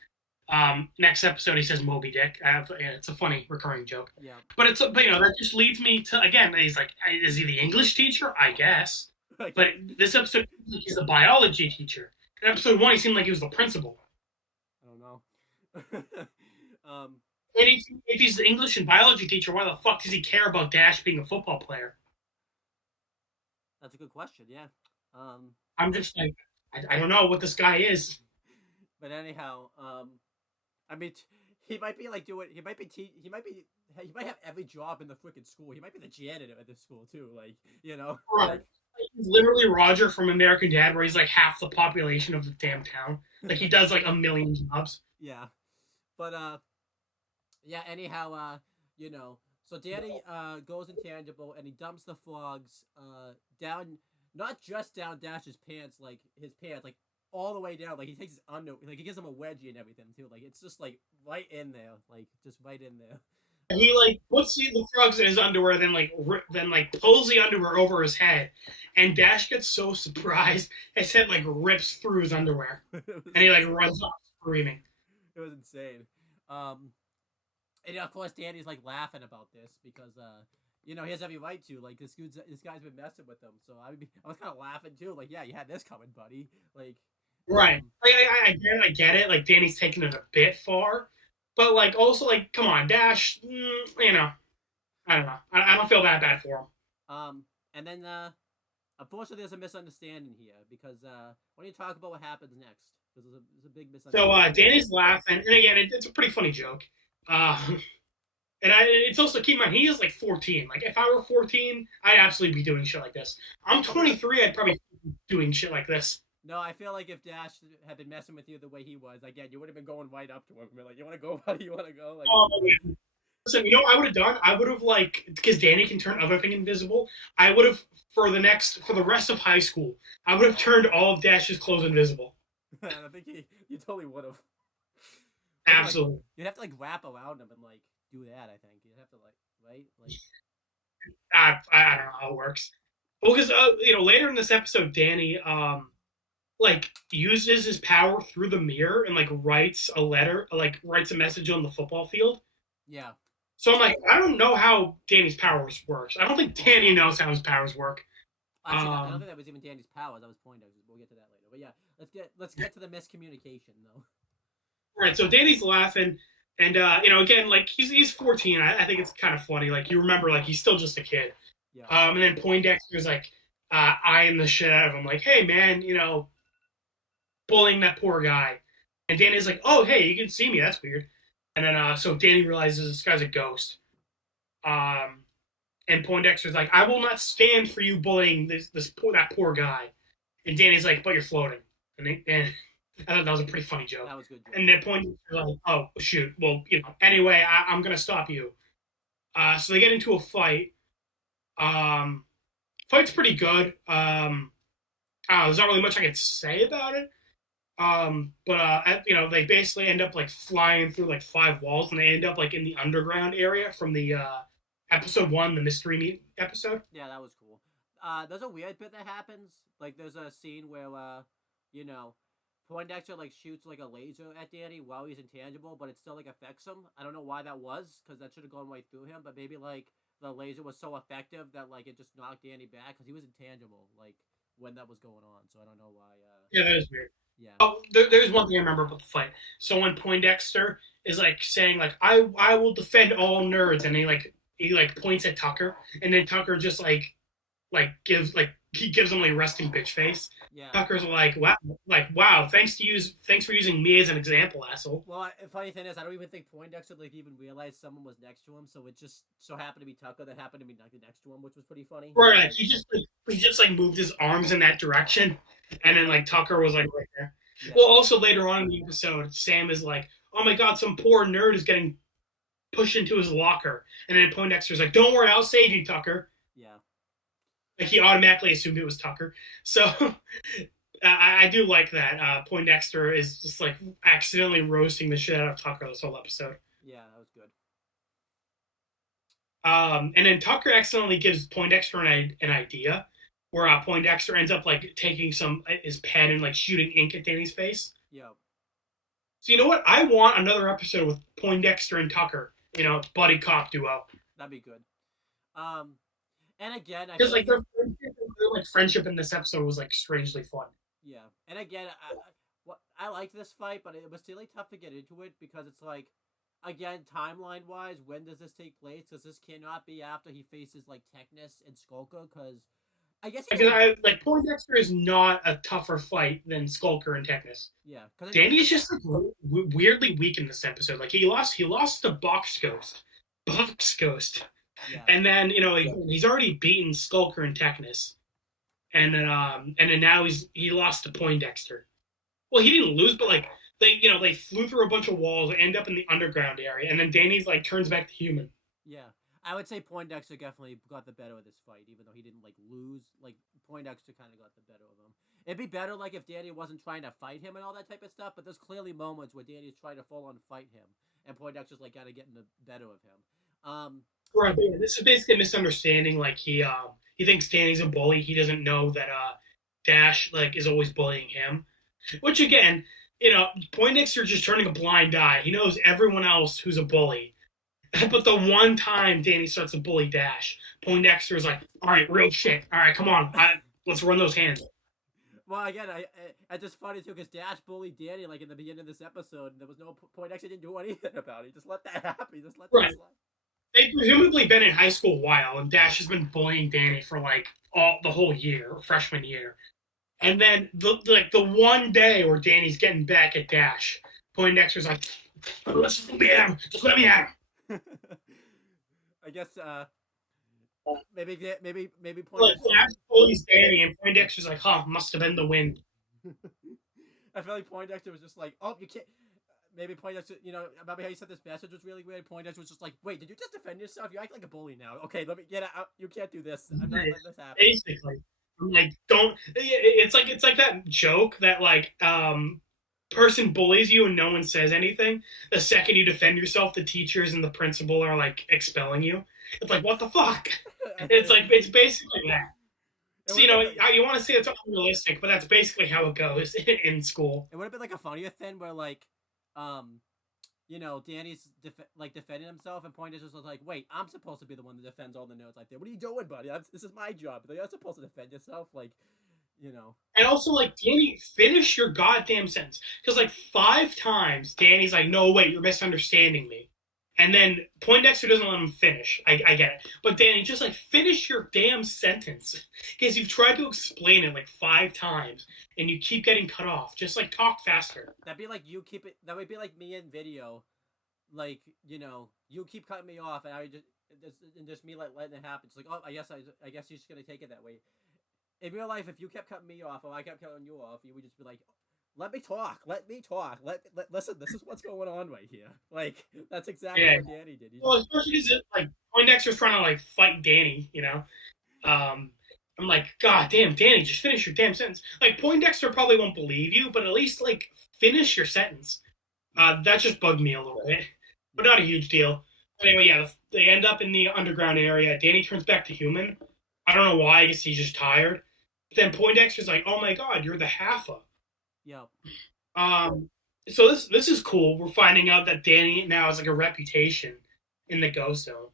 Next episode, he says Moby Dick. It's a funny recurring joke. Yeah. But that just leads me to again. He's like, is he the English teacher? I guess. But this episode, he's a biology teacher. In episode 1, he seemed like he was the principal. I don't know. And if he's the English and biology teacher, why the fuck does he care about Dash being a football player? That's a good question, yeah. I'm just like, I don't know what this guy is. But anyhow, I mean, he might be like doing. He might be. He might be. He might have every job in the freaking school. He might be the janitor at this school too. Like, you know, Right. like He's literally Roger from American Dad, where he's like half the population of the damn town. Like he does like a million jobs. yeah. But yeah. Anyhow, you know, so Danny goes intangible and he dumps the frogs down, not just down Dash's pants, like his pants, like all the way down. Like he takes his under, like he gives him a wedgie and everything too. Like it's just like right in there, like just right in there. And he like puts the frogs in his underwear, then like pulls the underwear over his head, and Dash gets so surprised his head like rips through his underwear, and he like runs off screaming. It was insane. Um, and of course, Danny's like laughing about this because you know, he has every right to. Like this guy's been messing with him, so I was kind of laughing too. Like, yeah, you had this coming, buddy. Like, Right. Like I get it. Like Danny's taking it a bit far, but like also like come on, Dash. You know, I don't know. I don't feel that bad for him. And then unfortunately, there's a misunderstanding here because when you talk about what happens next, because there's a big So misunderstanding. Danny's laughing, and again, it's a pretty funny joke. It's also keep in mind he is like 14. Like if I were 14, I'd absolutely be doing shit like this. I'm 23. I'd probably be doing shit like this. No, I feel like if Dash had been messing with you the way he was, again, you would have been going right up to him and be like, "You want to go, buddy? You want to go?" Like, Oh, man. Listen, you know what I would have done? I would have like because Danny can turn other thing invisible. I would have for the rest of high school, I would have turned all of Dash's clothes invisible. I think you totally would have. Absolutely. Like, you'd have to like wrap around him and like do that. I think you'd have to like right like. I don't know how it works. Well, because you know later in this episode, Danny like uses his power through the mirror and like writes a letter, like writes a message on the football field. Yeah. So I'm like, I don't know how Danny's powers works. I don't think Danny knows how his powers work. Actually, I don't think that was even Danny's powers. That was Poindexter's. We'll get to that later. But yeah, let's get to the miscommunication though. All right, so Danny's laughing, and you know, again, like he's 14. I think it's kind of funny. Like you remember, like he's still just a kid. Yeah. And then Poindexter's like eyeing the shit out of him, like, "Hey, man, you know, bullying that poor guy." And Danny's like, "Oh, hey, you can see me. That's weird." And then so Danny realizes this guy's a ghost. And Poindexter's like, "I will not stand for you bullying that poor guy." And Danny's like, "But you're floating." And I thought that was a pretty funny joke. That was good. And then Poindexter's like, "Oh shoot, well you know, anyway, I'm gonna stop you." So they get into a fight. Fight's pretty good. There's not really much I could say about it. But you know, they basically end up like flying through like 5 walls, and they end up like in the underground area from the episode 1, the mystery meat episode. Yeah, that was cool. There's a weird bit that happens. Like, there's a scene where, you know, Poindexter like shoots like a laser at Danny while he's intangible, but it still like affects him. I don't know why that was, because that should have gone right through him. But maybe like the laser was so effective that like it just knocked Danny back because he was intangible like when that was going on. So I don't know why. Yeah, that is weird. Yeah. Oh, there's one thing I remember about the fight. So when Poindexter is like saying like I will defend all nerds, and he points at Tucker, and then Tucker just gives him like resting bitch face. Yeah. Tucker's like wow, thanks for using me as an example, asshole. Well, funny thing is, I don't even think Poindexter like even realized someone was next to him, so it just so happened to be Tucker that happened to be next to him, which was pretty funny. Right, like, he just moved his arms in that direction, and then like Tucker was like right there. Yeah. Well, also later on in the episode, Sam is like, "Oh my god, some poor nerd is getting pushed into his locker," and then Poindexter's like, "Don't worry, I'll save you, Tucker." Yeah. Like he automatically assumed it was Tucker. So I do like that. Poindexter is just like accidentally roasting the shit out of Tucker this whole episode. Yeah, that was good. And then Tucker accidentally gives Poindexter an idea where Poindexter ends up like taking his pen and like shooting ink at Danny's face. Yeah. So you know what? I want another episode with Poindexter and Tucker. You know, buddy cop duo. That'd be good. And again, because like their friendship in this episode was like strangely fun. Yeah, and again, I liked this fight, but it was really tough to get into it because it's like, again, timeline wise, when does this take place? Because this cannot be after he faces like Technus and Skulka, because I guess he Because doesn't. like Poindexter is not a tougher fight than Skulker and Technus. Yeah, because Danny is just like weirdly weak in this episode. Like he lost to Box Ghost, yeah, and then he's already beaten Skulker and Technus, and then now he lost to Poindexter. Well, he didn't lose, but like they flew through a bunch of walls, end up in the underground area, and then Danny's like turns back to human. yeah. I would say Poindexter definitely got the better of this fight, even though he didn't like lose. Like Poindexter kind of got the better of him. It'd be better like if Danny wasn't trying to fight him and all that type of stuff. But there's clearly moments where Danny's trying to full on fight him, and Poindexter's like gotta get in the better of him. Right. Yeah, this is basically a misunderstanding. Like he thinks Danny's a bully. He doesn't know that Dash like is always bullying him. Which again, Poindexter just turning a blind eye. He knows everyone else who's a bully. But the one time Danny starts to bully Dash, Poindexter is like, all right, real shit. All right, come on. Let's run those hands. Well, again, I just funny too because Dash bullied Danny like in the beginning of this episode, and there was no Poindexter didn't do anything about it. He just let that happen. He just let that slide. They've presumably been in high school a while, and Dash has been bullying Danny for like the whole year, freshman year. And then the one day where Danny's getting back at Dash, Poindexter's like, just let me at him. Just let me at him. I guess maybe Like, Dash bullies Danny, and Poindexter's like, must have been the wind. I feel like Poindexter was just like, oh, you can't. Maybe Poindexter, remember how you said this message was really weird? Poindexter was just like, wait, did you just defend yourself? You act like a bully now. Okay, let me get out. You can't do this. I'm not letting this happen. Basically, I'm like, don't. It's like that joke that like person bullies you and no one says anything. The second you defend yourself, the teachers and the principal are like expelling you. It's like, what the fuck? It's basically that. So, you want to say it's unrealistic, but that's basically how it goes in school. It would have been like a funnier thing where like, Danny's defending himself, and Poindexter's was like, wait, I'm supposed to be the one that defends all the notes. Like, what are you doing, buddy? This is my job. You're supposed to defend yourself, And also, like, Danny, finish your goddamn sentence. Because, like, 5 times, Danny's like, no, wait, you're misunderstanding me. And then Poindexter doesn't let him finish. I get it. But Danny, just, like, finish your damn sentence. Because you've tried to explain it, like, 5 times, and you keep getting cut off. Just, like, talk faster. That'd be like that would be like me in video. Like, you keep cutting me off, and just me, like, letting it happen. It's like, oh, I guess you're just gonna take it that way. In real life, if you kept cutting me off or I kept cutting you off, you would just be like, let me talk. Listen, this is what's going on right here. Like, that's exactly what Danny did. Well, especially because, like, Poindexter's trying to, like, fight Danny, I'm like, God damn, Danny, just finish your damn sentence. Like, Poindexter probably won't believe you, but at least, like, finish your sentence. That just bugged me a little bit, but not a huge deal. Anyway, yeah, they end up in the underground area. Danny turns back to human. I don't know why. I guess he's just tired. Then Poindexter's like, "Oh my God, you're the Halfa." Yep. So this is cool. We're finding out that Danny now has like a reputation in the Ghost Zone.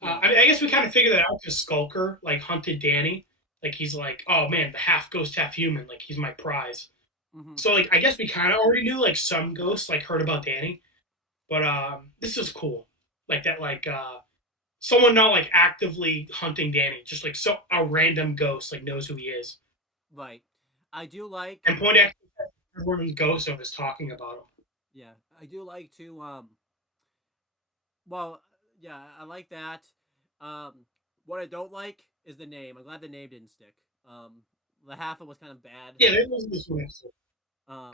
I guess we kind of figured that out because Skulker like hunted Danny. Like he's like, "Oh man, the half ghost, half human. Like he's my prize." Mm-hmm. So like I guess we kind of already knew like some ghosts like heard about Danny, but this is cool. Like that like someone not like actively hunting Danny, just like a random ghost like knows who he is. Right. I do like. And Poindexter, everyone's ghost is talking about him. Yeah, I do like to. Well, yeah, I like that. What I don't like is the name. I'm glad the name didn't stick. The Halfa was kind of bad. Yeah, that was this one.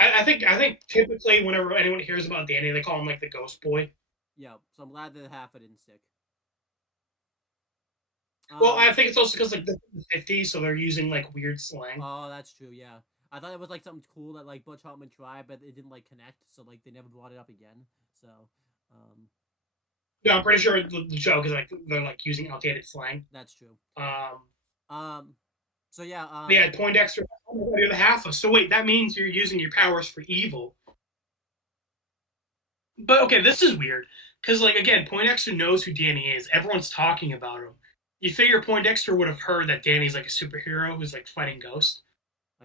I think typically whenever anyone hears about Danny, they call him like the Ghost Boy. Yeah, so I'm glad the Halfa didn't stick. Well, I think it's also because like the 50s, so they're using like weird slang. Oh, that's true. Yeah, I thought it was like something cool that like Butch Hartman tried, but it didn't like connect, so like they never brought it up again. So, yeah, I'm pretty sure the joke is like they're like using outdated slang. That's true. So yeah. Yeah, Poindexter. Oh, you're the Halfa. So wait, that means you're using your powers for evil. But okay, this is weird because like again, Poindexter knows who Danny is. Everyone's talking about him. You figure Poindexter would have heard that Danny's like a superhero who's like fighting ghosts,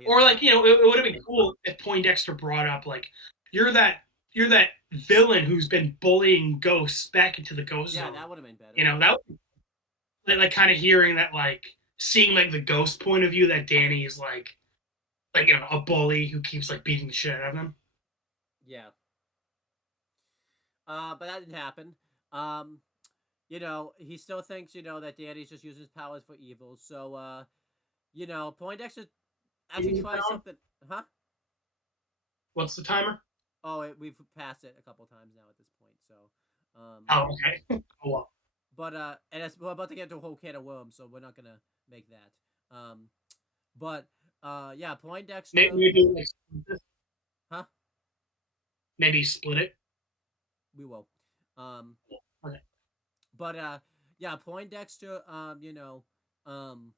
or like it would have been cool if Poindexter brought up like you're that villain who's been bullying ghosts back into the ghost zone. Yeah, that would have been better. That would be, like kind of hearing that like seeing like the ghost point of view that Danny is like a bully who keeps like beating the shit out of him. Yeah. But that didn't happen. Um, he still thinks, that Danny's just using his powers for evil. So, Poindexter actually tries something. Huh? What's the timer? Oh, we've passed it a couple times now at this point. So, Oh, okay. Oh, well. and we're about to get into a whole can of worms, so we're not gonna make that. But yeah, Poindexter. Maybe like, Huh? maybe split it. We will. Um, Okay. but yeah, Poindexter. Um,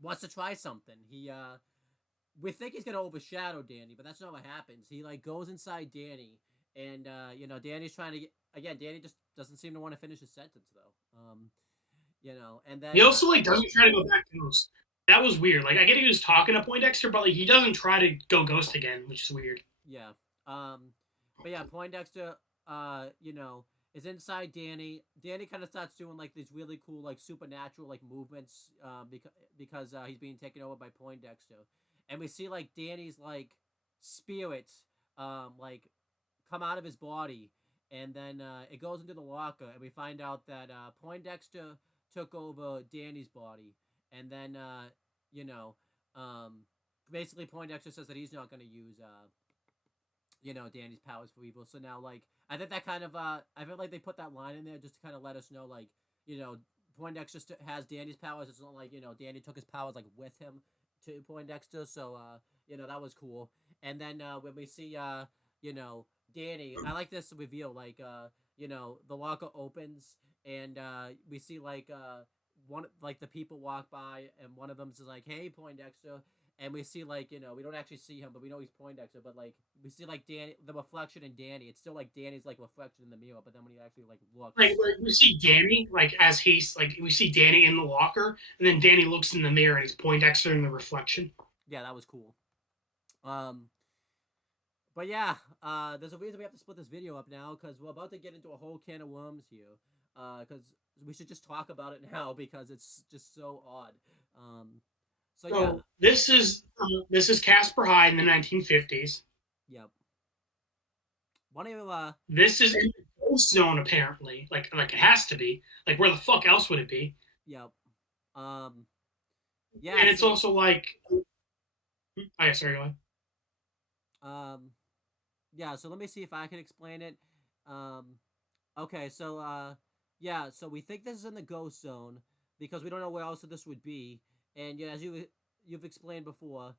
wants to try something. We think he's gonna overshadow Danny, but that's not what happens. He like goes inside Danny, and Danny's trying to get again. Danny just doesn't seem to want to finish his sentence though. And then He also like doesn't try to go back to Ghost. That was weird. Like I get he was talking to Poindexter, but like he doesn't try to go Ghost again, which is weird. yeah, but yeah, Poindexter, is inside Danny. Danny kind of starts doing like these really cool like supernatural like movements, because he's being taken over by Poindexter, and we see like Danny's like spirit, like come out of his body, and then it goes into the locker, and we find out that Poindexter took over Danny's body, and then you know, um, basically Poindexter says that he's not going to use Danny's powers for evil. So now like I think that kind of I feel like they put that line in there just to kind of let us know like Poindexter has Danny's powers. It's not like Danny took his powers like with him to Poindexter. So that was cool. And then when we see Danny, I like this reveal like the locker opens and we see like one like the people walk by and one of them is like, "Hey, Poindexter." And we see like we don't actually see him, but we know he's Poindexter. But like we see like Danny, the reflection in Danny. It's still like Danny's like reflection in the mirror, but then when he actually like looks, Like we see Danny like as he's like we see Danny in the locker, and then Danny looks in the mirror and he's Poindexter in the reflection. yeah, that was cool. Um, but yeah, there's a reason we have to split this video up now because we're about to get into a whole can of worms here. Because we should just talk about it now because it's just so odd. So yeah, this is Casper High in the 1950s. yep. Why don't you This is in the ghost zone apparently. Like it has to be. Like where the fuck else would it be? Yep. Yeah, and it's also like, oh yeah, sorry, go ahead. Yeah, so let me see if I can explain it. Okay, so yeah, so we think this is in the ghost zone because we don't know where else this would be, and yeah, as you've explained before,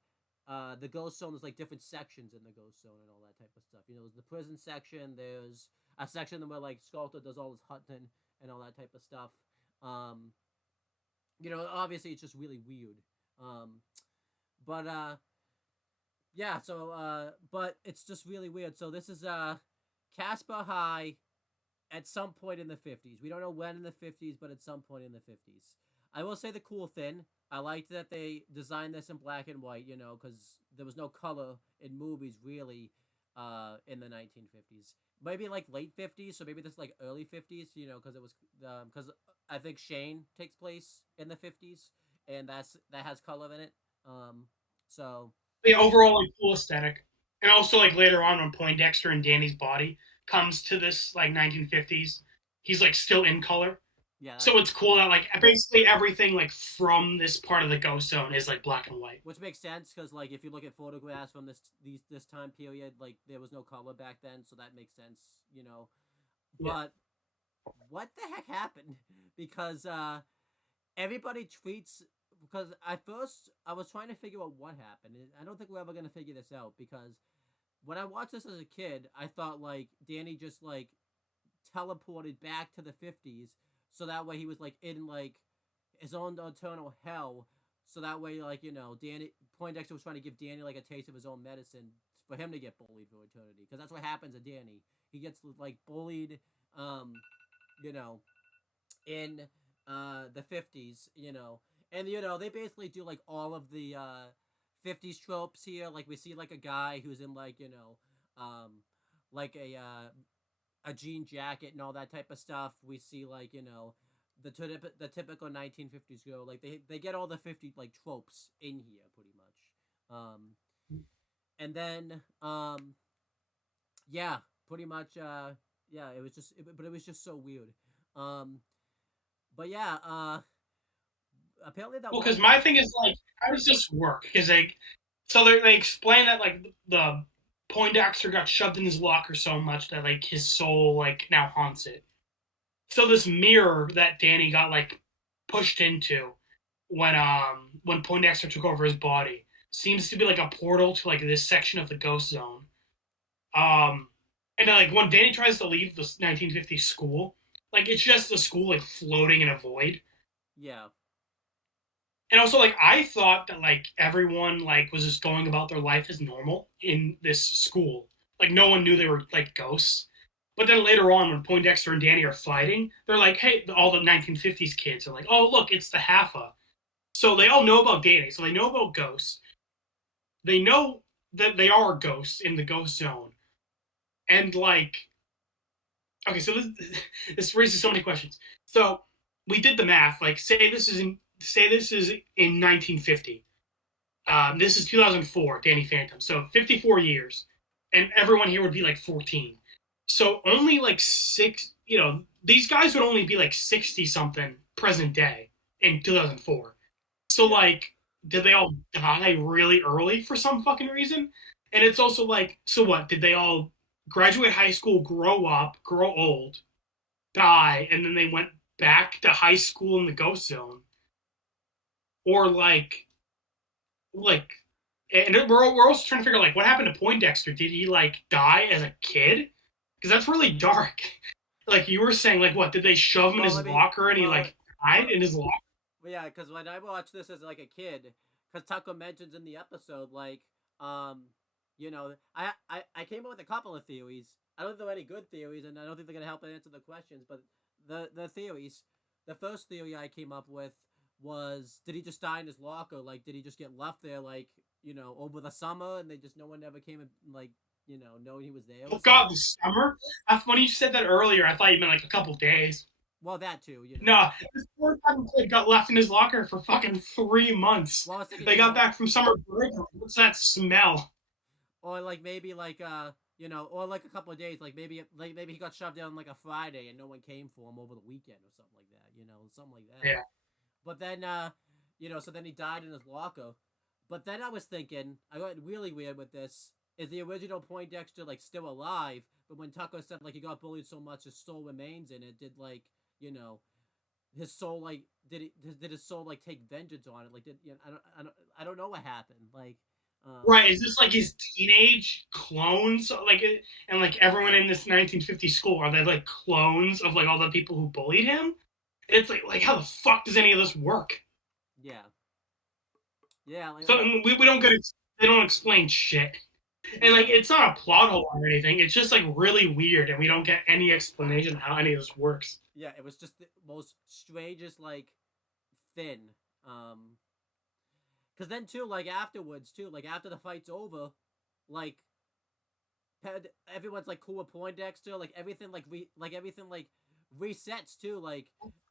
the ghost zone is like different sections in the ghost zone and all that type of stuff. There's the prison section. There's a section where like Sculptor does all his hunting and all that type of stuff. Obviously it's just really weird. But yeah, so but it's just really weird. So this is Casper High at some point in the 50s. We don't know when in the 50s, but at some point in the 50s. I will say the cool thing, I liked that they designed this in black and white, because there was no color in movies really in the 1950s. Maybe like late 50s, so maybe this is like early 50s, because it was because I think Shane takes place in the 50s, and that has color in it. So The overall like cool aesthetic, and also like later on when Poindexter and Danny's body comes to this like 1950s, he's like still in color. yeah, So it's cool that like basically everything like from this part of the ghost zone is like black and white. which makes sense because like if you look at photographs from this time period, like there was no color back then, so that makes sense. But what the heck happened? Because everybody treats because at first I was trying to figure out what happened. I don't think we're ever gonna figure this out because when I watched this as a kid, I thought like Danny just like teleported back to the 50s, so that way he was like in like his own eternal hell. So that way, like Danny Poindexter was trying to give Danny like a taste of his own medicine for him to get bullied for eternity, because that's what happens to Danny. He gets like bullied, you know, in the 50s, and they basically do like all of the 50s tropes here. Like we see like a guy who's in like like a jean jacket and all that type of stuff. We see like the typical 1950s girl. Like they get all the 50 like tropes in here pretty much. And then yeah, pretty much yeah, it was just but it was just so weird. Um but yeah, apparently that Well, one because my thing is like, how does this work? Because so they explain that like the Poindexter got shoved in his locker so much that like his soul like now haunts it. So this mirror that Danny got like pushed into when Poindexter took over his body seems to be like a portal to like this section of the ghost zone. Um, and then, like when Danny tries to leave the 1950s school, like it's just the school like floating in a void. yeah. And also, like I thought that like everyone like was just going about their life as normal in this school. Like no one knew they were like ghosts. But then later on, when Poindexter and Danny are fighting, they're like, "Hey!" All the 1950s kids are like, "Oh, look, it's the Haffa." So they all know about Danny. So they know about ghosts. They know that they are ghosts in the ghost zone. And like, okay, so this raises so many questions. So we did the math. Like, say this is in 1950. This is 2004, Danny Phantom. So 54 years, and everyone here would be like 14. So only like these guys would only be like 60 something present day in 2004. So Yeah. like, did they all die really early for some fucking reason? And it's also like, so what? Did they all graduate high school, grow up, grow old, die, and then they went back to high school in the ghost zone? Or like and we're also trying to figure out like what happened to Poindexter. Did he like die as a kid? Because that's really dark. Like you were saying, like what did they shove him in Well, his locker and he well, like died well, in his locker? yeah, because when I watched this as like a kid, because Tucker mentions in the episode, like, you know, I came up with a couple of theories. I don't think they're any good theories, and I don't think they're gonna help answer the questions. But the theories, the first theory I came up with was, did he just die in his locker? Like, did he just get left there, like, over the summer, and they just no one ever came and like, knowing he was there Oh or God, something? the summer. When you said that earlier, I thought you meant like a couple days. Well, that too. No, this poor fucking kid got left in his locker for fucking 3 months. Well, I was thinking, They got back from summer break. What's that smell? or like maybe like or like a couple of days, like maybe he got shoved down like a Friday and no one came for him over the weekend or something like that, something like that. Yeah. But then so then he died in his locker. But then I was thinking, I got really weird with this. Is the original Poindexter like still alive? But when Tucker said like he got bullied so much his soul remains in it, did like his soul like did his soul like take vengeance on it? Like I don't know what happened. Like Right, is this like his teenage clones? Like, and like everyone in this 1950 school, are they like clones of like all the people who bullied him? It's like how the fuck does any of this work? yeah. Yeah, So we don't get they don't explain shit, and like it's not a plot hole or anything. It's just like really weird, and we don't get any explanation how any of this works. yeah, it was just the most strangest like thin. Cause then too, like afterwards too, like after the fight's over, like everyone's like cool with Poindexter, like everything everything like resets too, like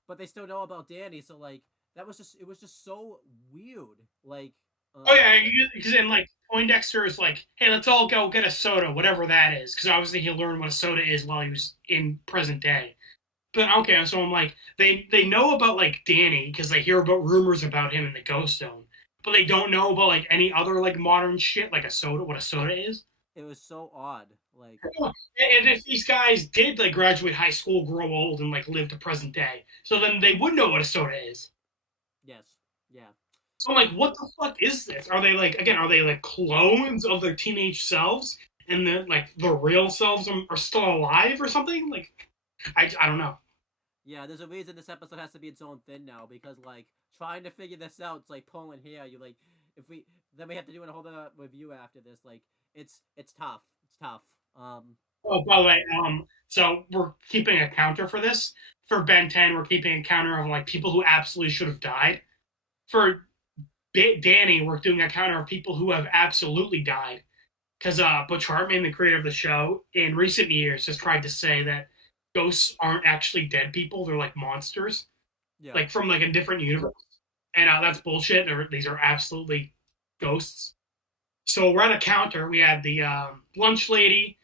but they still know about Danny, so like it was just so weird. Like Oh yeah, because then like Poindexter is like, hey, let's all go get a soda, whatever that is, because obviously he learned what a soda is while he was in present day. But okay, so I'm like, they know about like Danny because they hear about rumors about him in the Ghost Zone, but they don't know about like any other like modern shit like a soda, what a soda is. it was so odd. Like And if these guys did like graduate high school, grow old, and like live to present day, so then they would know what a soda is. yes, yeah. So I'm like, what the fuck is this? Are they like again? Are they like clones of their teenage selves, and then like the real selves are still alive or something? Like, I don't know. Yeah, there's a reason this episode has to be its own thing now because like trying to figure this out, it's like pulling hair. You like if we then we have to do a whole other review after this. Like it's tough. It's tough. Oh, by the way, so we're keeping a counter for this. For Ben 10, we're keeping a counter of like people who absolutely should have died. For Danny, we're doing a counter of people who have absolutely died. Because Butch Hartman, the creator of the show, in recent years has tried to say that ghosts aren't actually dead people; they're like monsters. Yeah. like from like a different universe, and that's bullshit. These are absolutely ghosts. So we're on a counter. We had the lunch lady,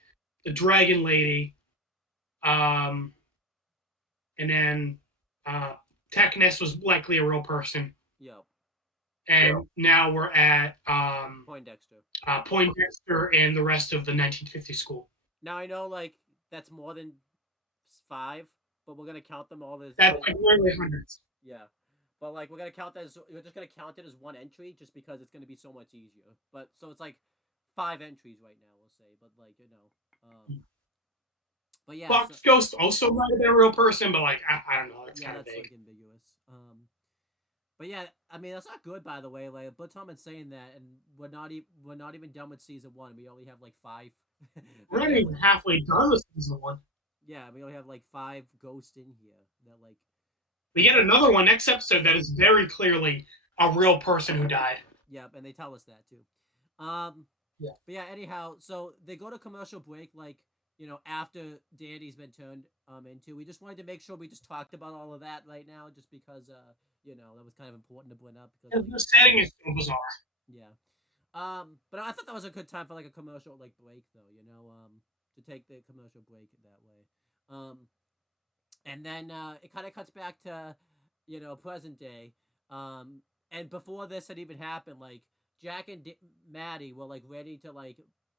the dragon lady, um, and then Techness was likely a real person. Yep. And now we're at Poindexter. Poindexter and the rest of the 1950 school. Now I know like that's more than 5, but we're gonna count them all as That's like literally hundreds. yeah. But like we're gonna count that as we're just gonna count it as one entry just because it's gonna be so much easier. But so it's like 5 entries right now, we'll say. But like but yeah. Fox So, Ghost also might have been a real person, but like I don't know. It's kind of that's vague. like ambiguous. But yeah, I mean that's not good by the way. Like Blood Tommen's saying that, and we're not even done with season 1. We only have like 5. We're not even halfway done with season 1. Yeah, we only have like 5 ghosts in here that like. We get another one next episode that is very clearly a real person who died. Yep, and they tell us that too. Yeah. But yeah, anyhow, so they go to commercial break, like after Danny's been turned into. We just wanted to make sure we just talked about all of that right now, just because that was kind of important to bring up because the setting is so bizarre. Yeah. But I thought that was a good time for like a commercial like break though, to take the commercial break that way. And then it kind of cuts back to, present day. And before this had even happened, like Jack and Maddie were like ready to like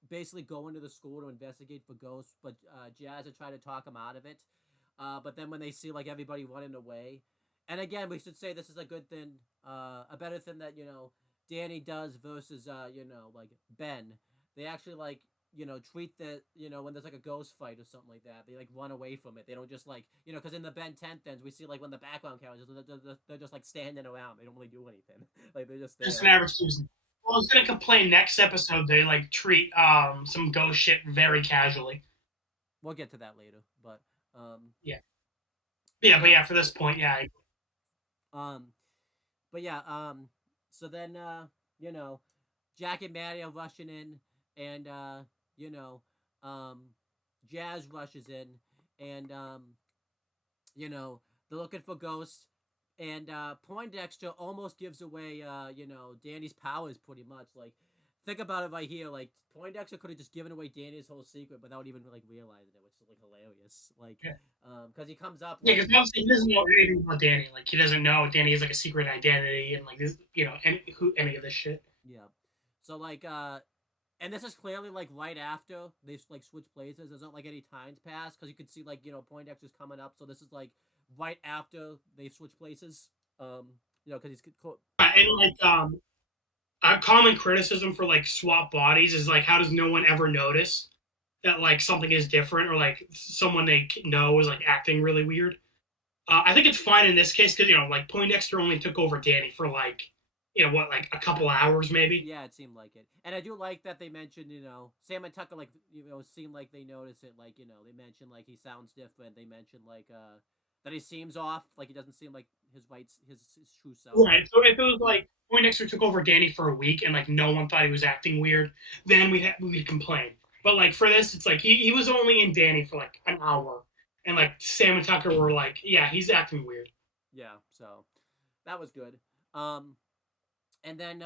basically go into the school to investigate for ghosts, but Jazz had tried to talk them out of it. But then when they see like everybody running away, and again, we should say this is a good thing, a better thing that Danny does versus like Ben. They actually like treat the when there's like a ghost fight or something like that, they like run away from it. They don't just like because in the Ben 10th ends we see like when the background characters they're just like standing around. They don't really do anything. Like they're just there. Just an average season. Well, I was gonna complain next episode they like treat some ghost shit very casually. We'll get to that later, but but yeah, for this point, yeah. But yeah, so then Jack and Maddie are rushing in, and Jazz rushes in, and they're looking for ghosts, and Poindexter almost gives away Danny's powers pretty much. Like, think about it right here. Like, Poindexter could have just given away Danny's whole secret without even like realizing it, which is like hilarious. Like, because he comes up. Yeah, because obviously he doesn't know anything about Danny. Like, he doesn't know Danny has like a secret identity and like this, any of this shit. Yeah. So like, and this is clearly like right after they like switch places. There's not like any times pass because you can see like Poindexter's coming up. So this is like right after they switch places. Because he's and like a common criticism for like swap bodies is like how does no one ever notice that like something is different or like someone they know is like acting really weird. I think it's fine in this case because like Poindexter only took over Danny for like like a couple hours maybe. Yeah, it seemed like it, and I do like that they mentioned Sam and Tucker like seem like they notice it, like they mentioned like he sounds different. They mentioned like that he seems off, like he doesn't seem like his true self. Right. So if it was like Poindexter took over Danny for a week and like no one thought he was acting weird, then we'd complain. But like for this, it's like he was only in Danny for like an hour, and like Sam and Tucker were like, yeah, he's acting weird. Yeah. So that was good. And then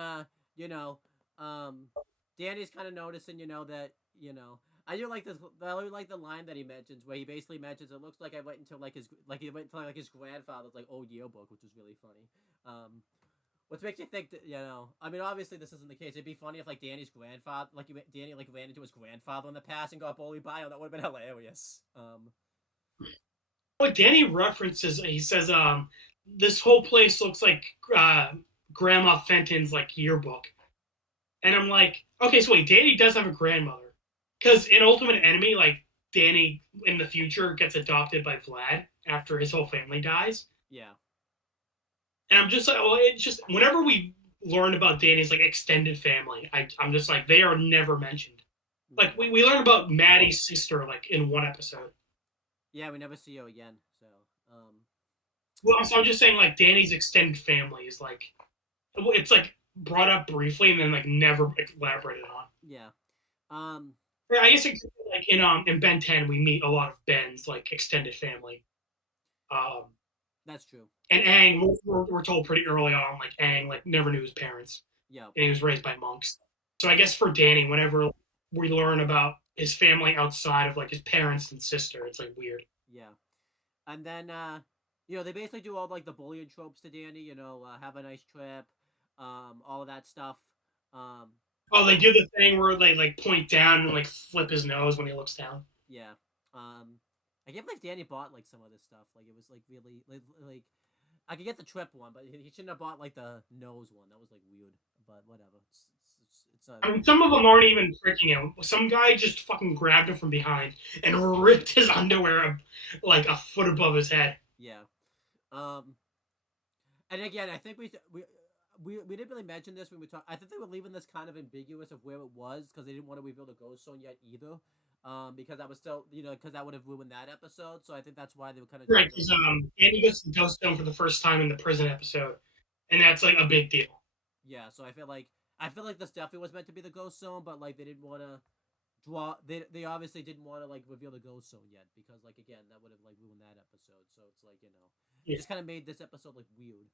Danny's kind of noticing that I do like this. I really like the line that he mentions where he basically mentions it looks like I went into like he went to like his grandfather's like old yearbook, which is really funny. Which makes you think that I mean, obviously this isn't the case. It'd be funny if like Danny's grandfather, like Danny like ran into his grandfather in the past and got bullied by him. That would have been hilarious. What Danny references, he says, this whole place looks like Grandma Fenton's like yearbook, and I'm like, okay, so wait, Danny does have a grandmother. Because in Ultimate Enemy, like, Danny in the future gets adopted by Vlad after his whole family dies. Yeah. And I'm just like, well, it's just, whenever we learn about Danny's, like, extended family, I'm just like, they are never mentioned. Like, we learn about Maddie's sister, like, in one episode. Yeah, we never see her again, so, Well, so I'm just saying, like, Danny's extended family is, like, it's, like, brought up briefly and then, like, never elaborated on. Yeah. I guess like in Ben 10 we meet a lot of Ben's like extended family. That's true. And Aang, we're told pretty early on, like Aang, like never knew his parents, Yeah. and he was raised by monks. So I guess for Danny, whenever we learn about his family outside of like his parents and sister, it's like weird. Yeah. And then they basically do all like the bullying tropes to Danny. Have a nice trip, all of that stuff. Um, Oh, they do the thing where they like point down and like flip his nose when he looks down. yeah. I can't believe Danny bought like some of this stuff. Like it was like really like I could get the trip one, but he shouldn't have bought like the nose one. That was like weird. But whatever. It's a I mean, some of them aren't even freaking him. Some guy just fucking grabbed him from behind and ripped his underwear like a foot above his head. yeah. Um, and again, I think we didn't really mention this when we talked. I think they were leaving this kind of ambiguous of where it was because they didn't want to reveal the ghost zone yet either. Because that was still, because that would have ruined that episode. So I think that's why they were kind of Right, because Andy gets the ghost stone for the first time in the prison episode, and that's like a big deal. Yeah. So I feel like this definitely was meant to be the ghost zone, but like they didn't want to draw. They obviously didn't want to like reveal the ghost zone yet because like again that would have like ruined that episode. So it's like it Yeah. just kind of made this episode like weird.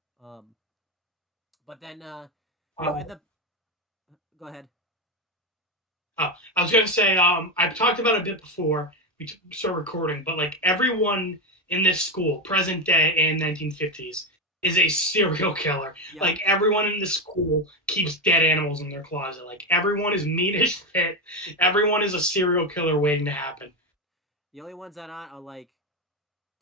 But then in the go ahead. I was gonna say, I've talked about it a bit before we started recording, but like everyone in this school, present day and 1950s, is a serial killer. Yep. Like everyone in the school keeps dead animals in their closet. Like everyone is mean as shit. Everyone is a serial killer waiting to happen. The only ones that aren't are like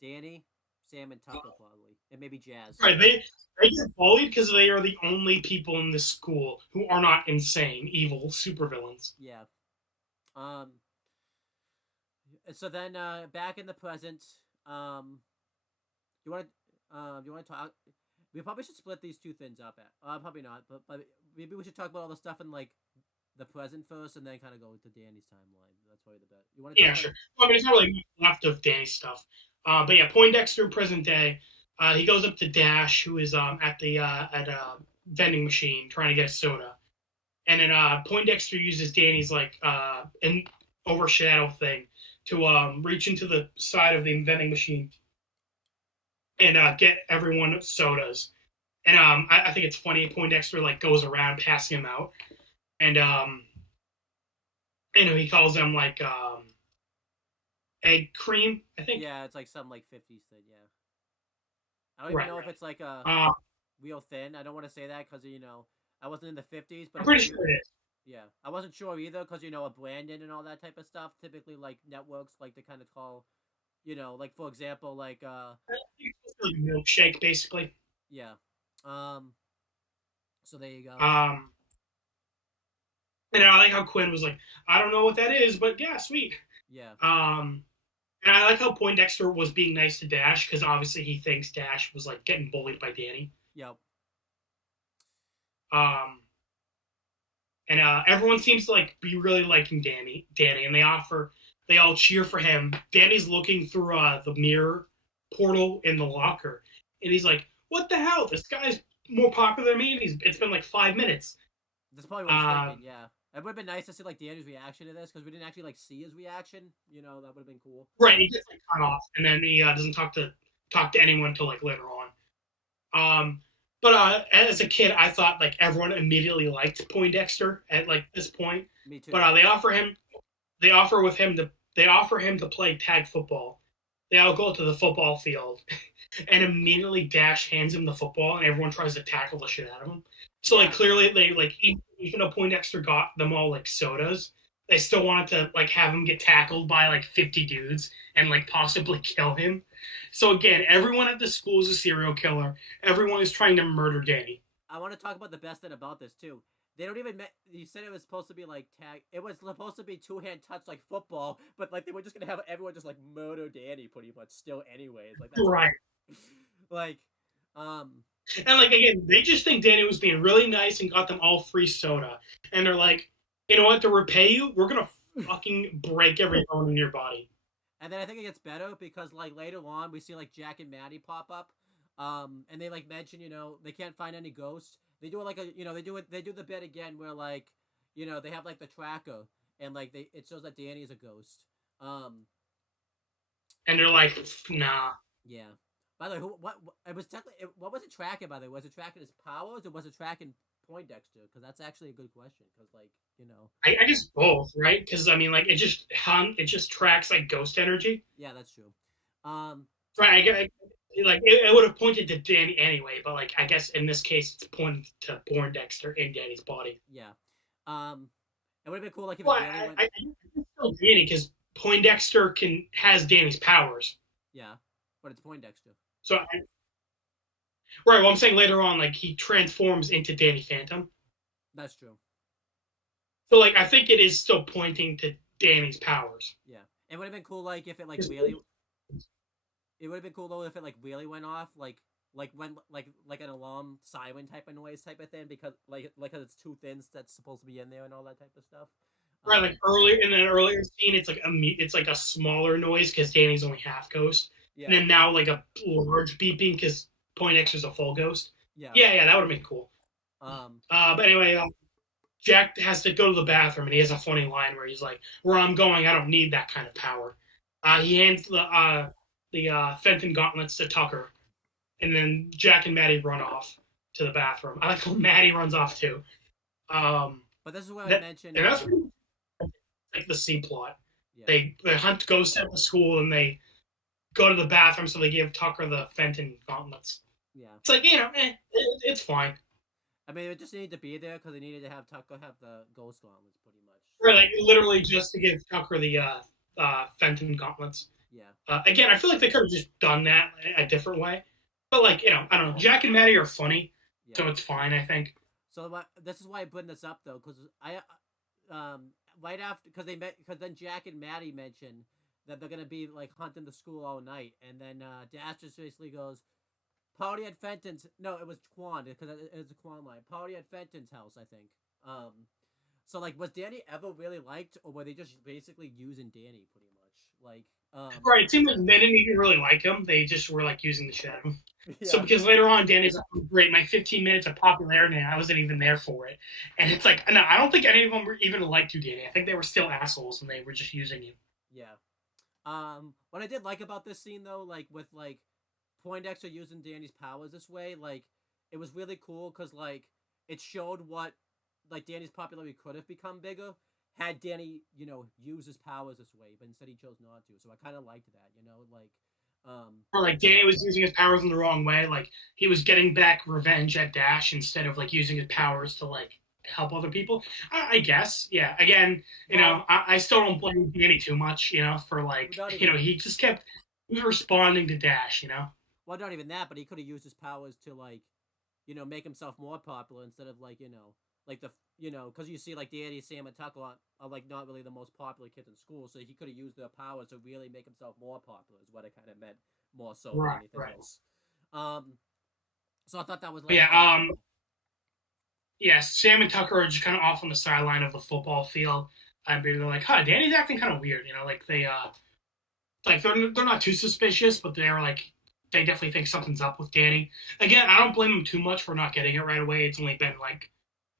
Danny, Sam, and Tucker probably, and maybe Jazz. Right? They get bullied because they are the only people in this school who are not insane, evil supervillains. Yeah. Um. So then, back in the present, you want to talk? We probably should split these two things up. Probably not, but maybe we should talk about all the stuff in like the present first, and then kind of go into Danny's timeline. That's probably the best. You want to? Yeah, sure. Well, I mean, it's not really left of Danny's stuff. But yeah, Poindexter, present day. He goes up to Dash, who is at a vending machine trying to get a soda, and then Poindexter uses Danny's like an overshadow thing to reach into the side of the vending machine and get everyone sodas. And I think it's funny. Poindexter like goes around passing him out, and he calls them like egg cream, I think. Yeah, it's like some like 50s thing. Yeah, I don't even know if it's like a real thin. I don't want to say that because I wasn't in the 50s, but I'm pretty sure it is. Yeah, I wasn't sure either because a Brandon and all that type of stuff. Typically, like networks like to kind of call, like for example, like It's like a milkshake, basically. yeah. So there you go. And I like how Quinn was like, I don't know what that is, but yeah, sweet. Yeah. And I like how Poindexter was being nice to Dash because obviously he thinks Dash was like getting bullied by Danny. Yep. And everyone seems to like be really liking Danny, and they all cheer for him. Danny's looking through the mirror portal in the locker, and he's like, "What the hell? This guy's more popular than me, and it's been like 5 minutes." That's probably what he's thinking. Yeah, it would have been nice to see like Danny's reaction to this because we didn't actually like see his reaction. That would have been cool. Right, he gets like cut off, and then he doesn't talk to anyone until like later on. But as a kid, I thought like everyone immediately liked Poindexter at like this point. Me too. But they offer him to play tag football. They all go to the football field, and immediately Dash hands him the football, and everyone tries to tackle the shit out of him. So like clearly they like even though Poindexter got them all like sodas, they still wanted to like have him get tackled by like 50 dudes and like possibly kill him. So again, everyone at the school is a serial killer. Everyone is trying to murder Danny. I want to talk about the best thing about this too. They don't even. You said it was supposed to be like tag. It was supposed to be 2-hand touch like football, but like they were just gonna have everyone just like murder Danny pretty much still anyways. Like that's right. Like, And like again, they just think Danny was being really nice and got them all free soda, and they're like, you know what? To repay you, we're gonna fucking break every bone in your body. And then I think it gets better because like later on we see like Jack and Maddie pop up, and they like mention they can't find any ghosts. They do it like they do the bit again where like they have like the tracker and like it shows that Danny is a ghost. And they're like, nah. Yeah. By the way, what it was technically what was it tracking? By the way, was it tracking his powers or was it tracking Poindexter? Because that's actually a good question. Because like I guess both, right? Because I mean, like it just tracks like ghost energy. yeah, that's true. Um, Right. Like it would have pointed to Danny anyway, but like I guess in this case it's pointing to Born Dexter in Danny's body. yeah. Um, it would have been cool like if Well, it really went. I it's still Danny because Poindexter has Danny's powers. Yeah, but it's Poindexter. So right, well I'm saying later on like he transforms into Danny Phantom. That's true. So like I think it is still pointing to Danny's powers. Yeah, it would have been cool like if it like really. It would have been cool though if it like really went off like when like an alarm siren type of noise type of thing because like cause it's two thins that's supposed to be in there and all that type of stuff. Right, like earlier in an earlier scene, it's like a smaller noise because Danny's only half ghost, Yeah. and then now like a large beeping because Poindexter's a full ghost. Yeah. Yeah, that would have been cool. But anyway, Jack has to go to the bathroom, and he has a funny line where he's like, "Where I'm going, I don't need that kind of power." He hands the Fenton gauntlets to Tucker, and then Jack and Maddie run off to the bathroom. I like how Maddie runs off too. But this is what I mentioned. And that's like the C plot. Yeah. They hunt ghosts at the school, and they go to the bathroom, so they give Tucker the Fenton gauntlets. Yeah. It's like it's fine. I mean, it just needed to be there because they needed to have Tucker have the ghost gauntlets, pretty much. Right, like literally just to give Tucker the Fenton gauntlets. Yeah. Again, I feel like they could have just done that a different way. But like I don't know. Jack and Maddie are funny, so it's fine. I think. So this is why I bring this up though, because I right after because then Jack and Maddie mentioned that they're gonna be like hunting the school all night, and then Dash just basically goes, "Party at Fenton's." No, it was Quan because it's a Quan line. Party at Fenton's house, I think. So like, was Danny ever really liked, or were they just basically using Danny pretty much? Like, right. It seemed like they didn't even really like him. They just were like using the shit out of him. Yeah. So because later on, Danny's like, great, my 15 minutes of popularity, and I wasn't even there for it. And it's like, no, I don't think any of them were even liked you, Danny. I think they were still assholes, and they were just using you. Yeah. What I did like about this scene though, like with like Poindexter using Danny's powers this way, like it was really cool because like it showed what like Danny's popularity could have become bigger had Danny, use his powers this way, but instead he chose not to. So I kind of liked that, like. Or like Danny was using his powers in the wrong way, like he was getting back revenge at Dash instead of like using his powers to like help other people. I guess, yeah. Again, I still don't blame Danny too much, for like, he just kept responding to Dash, Well, not even that, but he could have used his powers to like, make himself more popular instead of like, like the because you see like Danny, Sam, and Tucker are like not really the most popular kids in school, so he could have used their powers to really make himself more popular. Is what I kind of meant more so than anything else. So I thought that was like Sam and Tucker are just kind of off on the sideline of the football field. They're like, Danny's acting kind of weird, like they like they're not too suspicious, but they're like they definitely think something's up with Danny. Again, I don't blame them too much for not getting it right away. It's only been like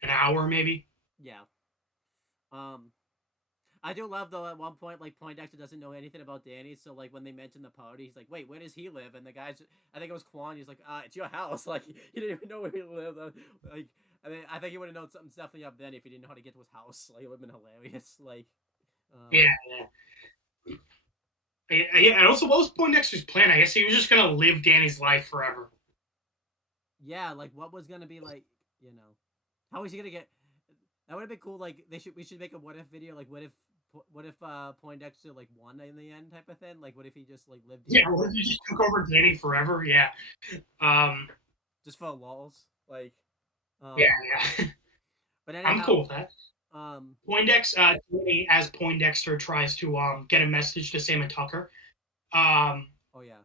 an hour maybe. Yeah. I do love though at one point like Poindexter doesn't know anything about Danny, so like when they mention the party, he's like, "Wait, where does he live?" And the guy's, I think it was Quan. He's like, "It's your house." Like he didn't even know where he lived. Like I think he would have known something's definitely up then if he didn't know how to get to his house. Like it would have been hilarious. Like. Yeah. And also, what was Poindexter's plan? I guess he was just gonna live Danny's life forever. Yeah, like what was gonna be like, how was he gonna get? That would have been cool. Like we should make a what if video. Like what if Poindexter like won in the end type of thing. Like what if he just like lived? Yeah, what if he just took over Danny forever? Yeah. Just for lulz, like. Yeah. But anyhow, I'm cool with that. Danny as Poindexter tries to get a message to Sam and Tucker.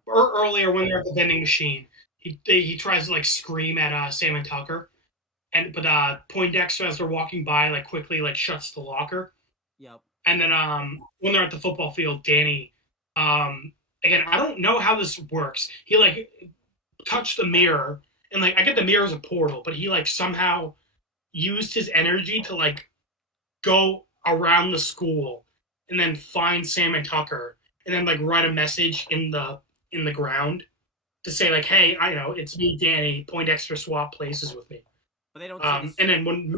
Earlier when they're at the vending machine, he tries to like scream at Sam and Tucker. But Poindexter, as they're walking by, like quickly like shuts the locker. Yep. And then when they're at the football field, Danny, again, I don't know how this works. He like touched the mirror, and like I get the mirror as a portal, but he like somehow used his energy to like go around the school and then find Sam and Tucker, and then like write a message in the ground. to say like, hey, I know it's me, Danny. Poindexter swap places with me. But they don't see this. And then when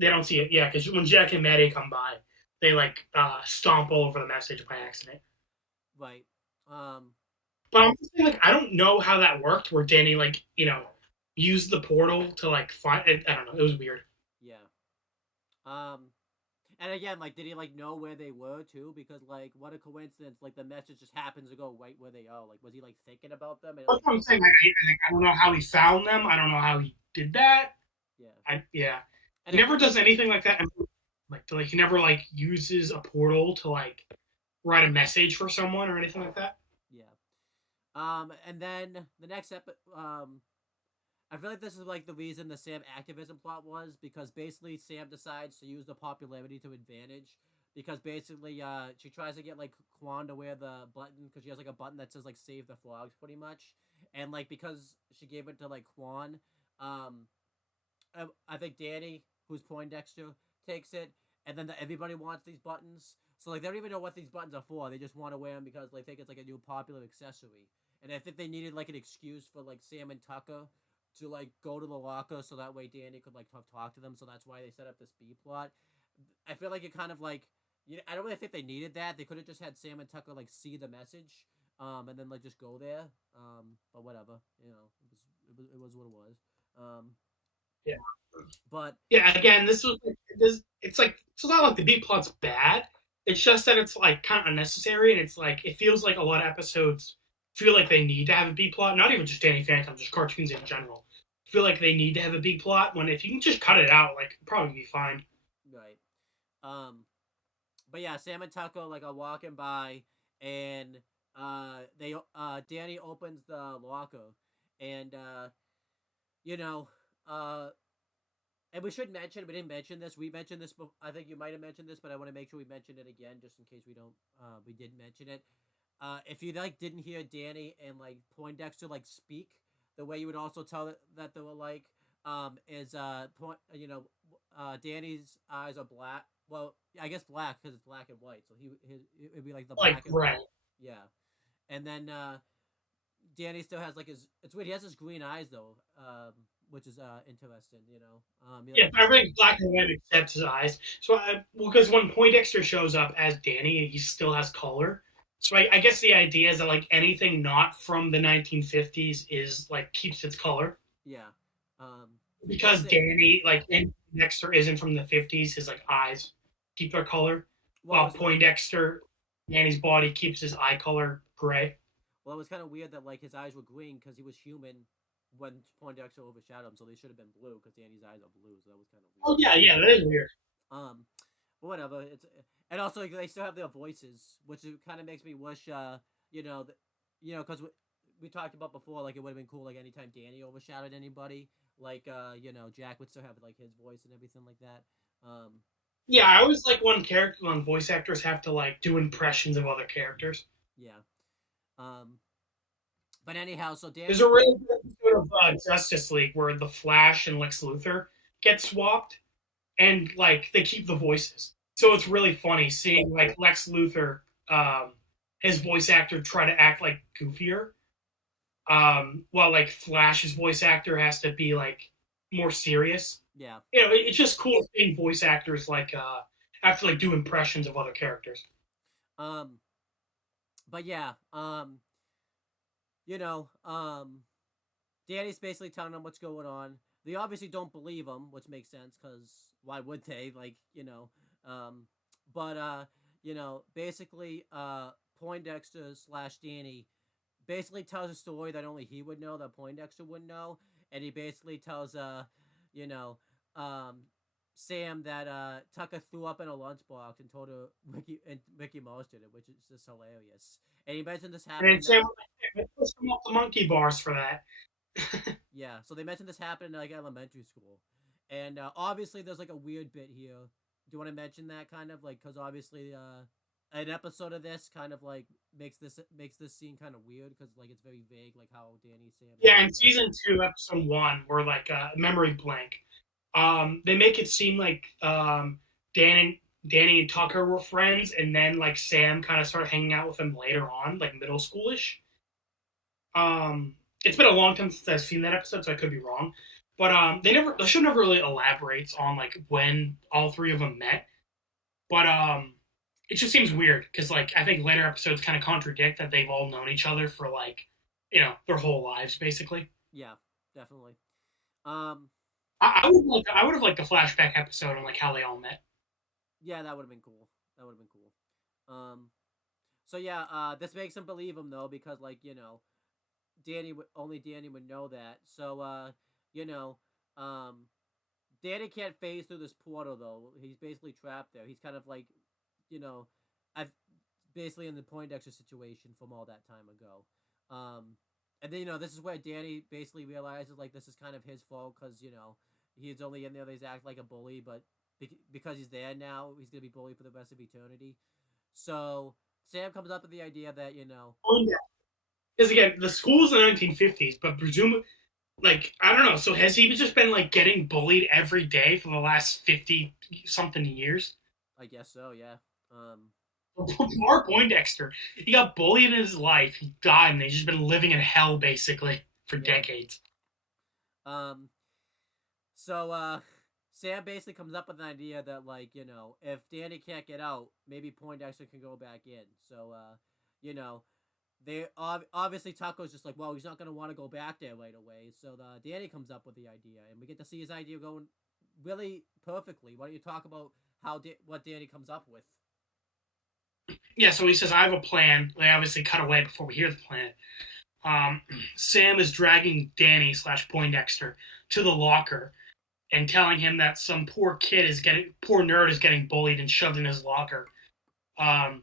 they don't see it, yeah, because when Jack and Maddie come by, they like stomp all over the message by accident. Right. Um. But I'm just saying, like, I don't know how that worked. Where Danny, like, used the portal to like find. I don't know. It was weird. Yeah. Um. And again, like, did he like know where they were too? Because like, what a coincidence! Like, the message just happens to go right where they are. Like, was he like thinking about them? And That's like, what I'm saying. I don't know how he found them. I don't know how he did that. yeah. Yeah. And He never does anything like that. Like he never like uses a portal to like write a message for someone or anything like that. yeah. And then the next I feel like this is like the reason the Sam activism plot was because basically Sam decides to use the popularity to advantage because basically she tries to get like Quan to wear the button because she has like a button that says like save the frogs pretty much and like because she gave it to like Quan um I think Danny who's Poindexter takes it and then everybody wants these buttons so like they don't even know what these buttons are for they just want to wear them because they think it's like a new popular accessory and I think they needed like an excuse for like Sam and Tucker to like go to the locker so that way Danny could like talk to them. So that's why they set up this B plot. I feel like it kind of like I don't really think they needed that. They could have just had Sam and Tucker like see the message, and then like just go there. But whatever, it was what it was. Um, Yeah. but Yeah. Again, It's like it's not like the B plot's bad. It's just that it's like kind of unnecessary, and it's like it feels like a lot of episodes feel like they need to have a B plot. Not even just Danny Phantom, just cartoons in general. Feel like they need to have a B plot when if you can just cut it out, like it'd probably be fine. right. Um, but yeah, Sam and Tucker like are walking by, and they Danny opens the locker, and you know uh and we should mention we didn't mention this. We mentioned this. I think you might have mentioned this, but I want to make sure we mention it again, just in case we don't. We didn't mention it. If you like didn't hear Danny and like Poindexter like speak, the way you would also tell that they were like is Danny's eyes are black. Well, I guess black because it's black and white. So it'd be like the Like black and right. yeah. And then Danny still has like his. It's weird. He has his green eyes though, which is interesting. Yeah, everything's black and white except his eyes. So, because when Poindexter shows up as Danny, he still has color. So I guess the idea is that like anything not from the 1950s is like keeps its color. Yeah. Because Plus it. Danny and Dexter isn't from the 50s, his like eyes keep their color, Well, it while was kind of Poindexter, Danny's body keeps his eye color gray. well, it was kind of weird that like his eyes were green because he was human when Poindexter overshadowed him, so they should have been blue because Danny's eyes are blue. So that was kind of Oh weird. yeah, that is weird. Um, but whatever. It's and also like, they still have their voices, which kind of makes me wish because we talked about before like it would have been cool like anytime Danny overshadowed anybody like Jack would still have like his voice and everything like that. Um, Yeah, I always like when voice actors have to like do impressions of other characters. yeah. Um, but anyhow, so There's Danny. a really good episode of Justice League where the Flash and Lex Luthor get swapped, and like they keep the voices. So it's really funny seeing like Lex Luthor, his voice actor try to act like goofier, while like Flash's voice actor has to be like more serious. Yeah. It's just cool seeing voice actors like have to like do impressions of other characters. Um, but yeah. You know, um, Danny's basically telling them what's going on. They obviously don't believe him, which makes sense because why would they? Um, but basically, Poindexter slash Danny basically tells a story that only he would know, that Poindexter wouldn't know, and he basically tells you know, um, Sam that Tucker threw up in a lunchbox and told her Mickey Mouse did it, which is just hilarious. And he mentioned this And then happened. Sam push them off the monkey bars for that. Yeah, so they mentioned this happened in like elementary school, and obviously there's like a weird bit here. Do you want to mention that kind of like because obviously an episode of this kind of like makes this scene kind of weird because like it's very vague like how Danny Sam. Yeah, in season 2, episode 1, where like memory blank, they make it seem like Danny and Tucker were friends, and then like Sam kind of started hanging out with him later on, like middle schoolish. It's been a long time since I've seen that episode, so I could be wrong. But the show never really elaborates on like when all three of them met. But it just seems weird because like I think later episodes kind of contradict that they've all known each other for like their whole lives basically. Yeah, definitely. Um, I would have liked a flashback episode on like how they all met. yeah, that would have been cool. That would have been cool. So yeah, this makes him believe him though because like only Danny would know that. So you know, um, Danny can't phase through this portal though. He's basically trapped there. He's kind of like, you know, I've basically in the Poindexter situation from all that time ago. And then this is where Danny basically realizes like this is kind of his fault because he's only in there. He's act like a bully, but because he's there now, he's gonna be bullied for the rest of eternity. So Sam comes up with the idea that Oh yeah, because again the school's in the 1950s, but presumably like I don't know. So has he just been like getting bullied every day for the last 50 something years? I guess so. Yeah. Poor Poindexter. He got bullied in his life. He died, and he's just been living in hell basically for Yeah. decades. Um. So Sam basically comes up with an idea that like if Danny can't get out, maybe Poindexter can go back in. So you know they obviously Taco's just like, well, he's not gonna want to go back there right away. So Danny comes up with the idea, and we get to see his idea going really perfectly. Why don't you talk about what Danny comes up with? Yeah, so he says, I have a plan. They obviously cut away before we hear the plan. Sam is dragging Danny slash Poindexter to the locker and telling him that some poor nerd is getting bullied and shoved in his locker. Um,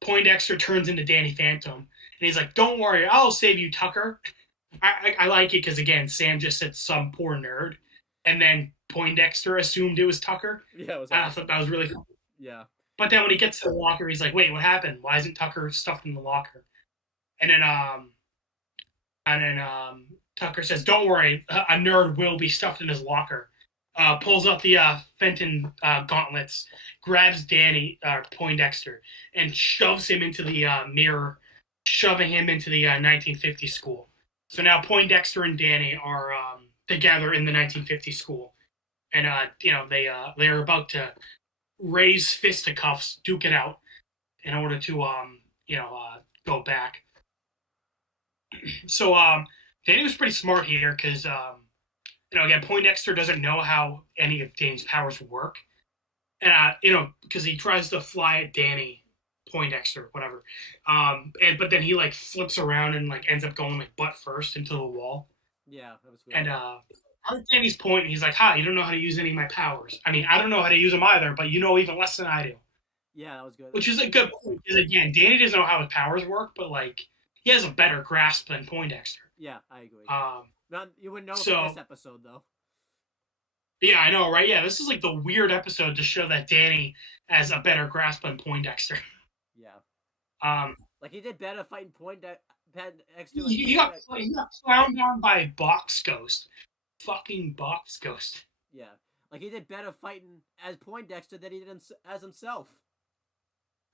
Poindexter turns into Danny Phantom, and he's like, "Don't worry, I'll save you, Tucker." I like it because again, Sam just said some poor nerd, and then Poindexter assumed it was Tucker. Yeah, it was I awesome. thought that was really cool. Yeah. But then when he gets to the locker, he's like, "Wait, what happened? Why isn't Tucker stuffed in the locker?" And then Tucker says, "Don't worry, a nerd will be stuffed in his locker." Pulls out the Fenton gauntlets, grabs Danny Poindexter, and shoves him into the mirror, shoving him into the 1950 school. So now Poindexter and Danny are together in the 1950 school, and they are about to raise fisticuffs, duke it out, in order to go back. So Danny was pretty smart here because again Poindexter doesn't know how any of Danny's powers work, and because he tries to fly at Danny Poindexter, whatever, but then he like flips around and like ends up going like butt first into the wall. Yeah, that was good. And at Danny's point, he's like, "Ha, you don't know how to use any of my powers. I mean, I don't know how to use them either, but you know even less than I do." Yeah, that was good. Which is a good point because again, Danny doesn't know how his powers work, but like he has a better grasp than Poindexter. Yeah, I agree. You wouldn't know so, from this episode though. Yeah, I know, right? Yeah, this is like the weird episode to show that Danny has a better grasp than Poindexter. Yeah. Like he did better fighting Poindexter. He got clowned on by a box ghost. Fucking box ghost. Yeah. Like he did better fighting as Poindexter than he did as himself.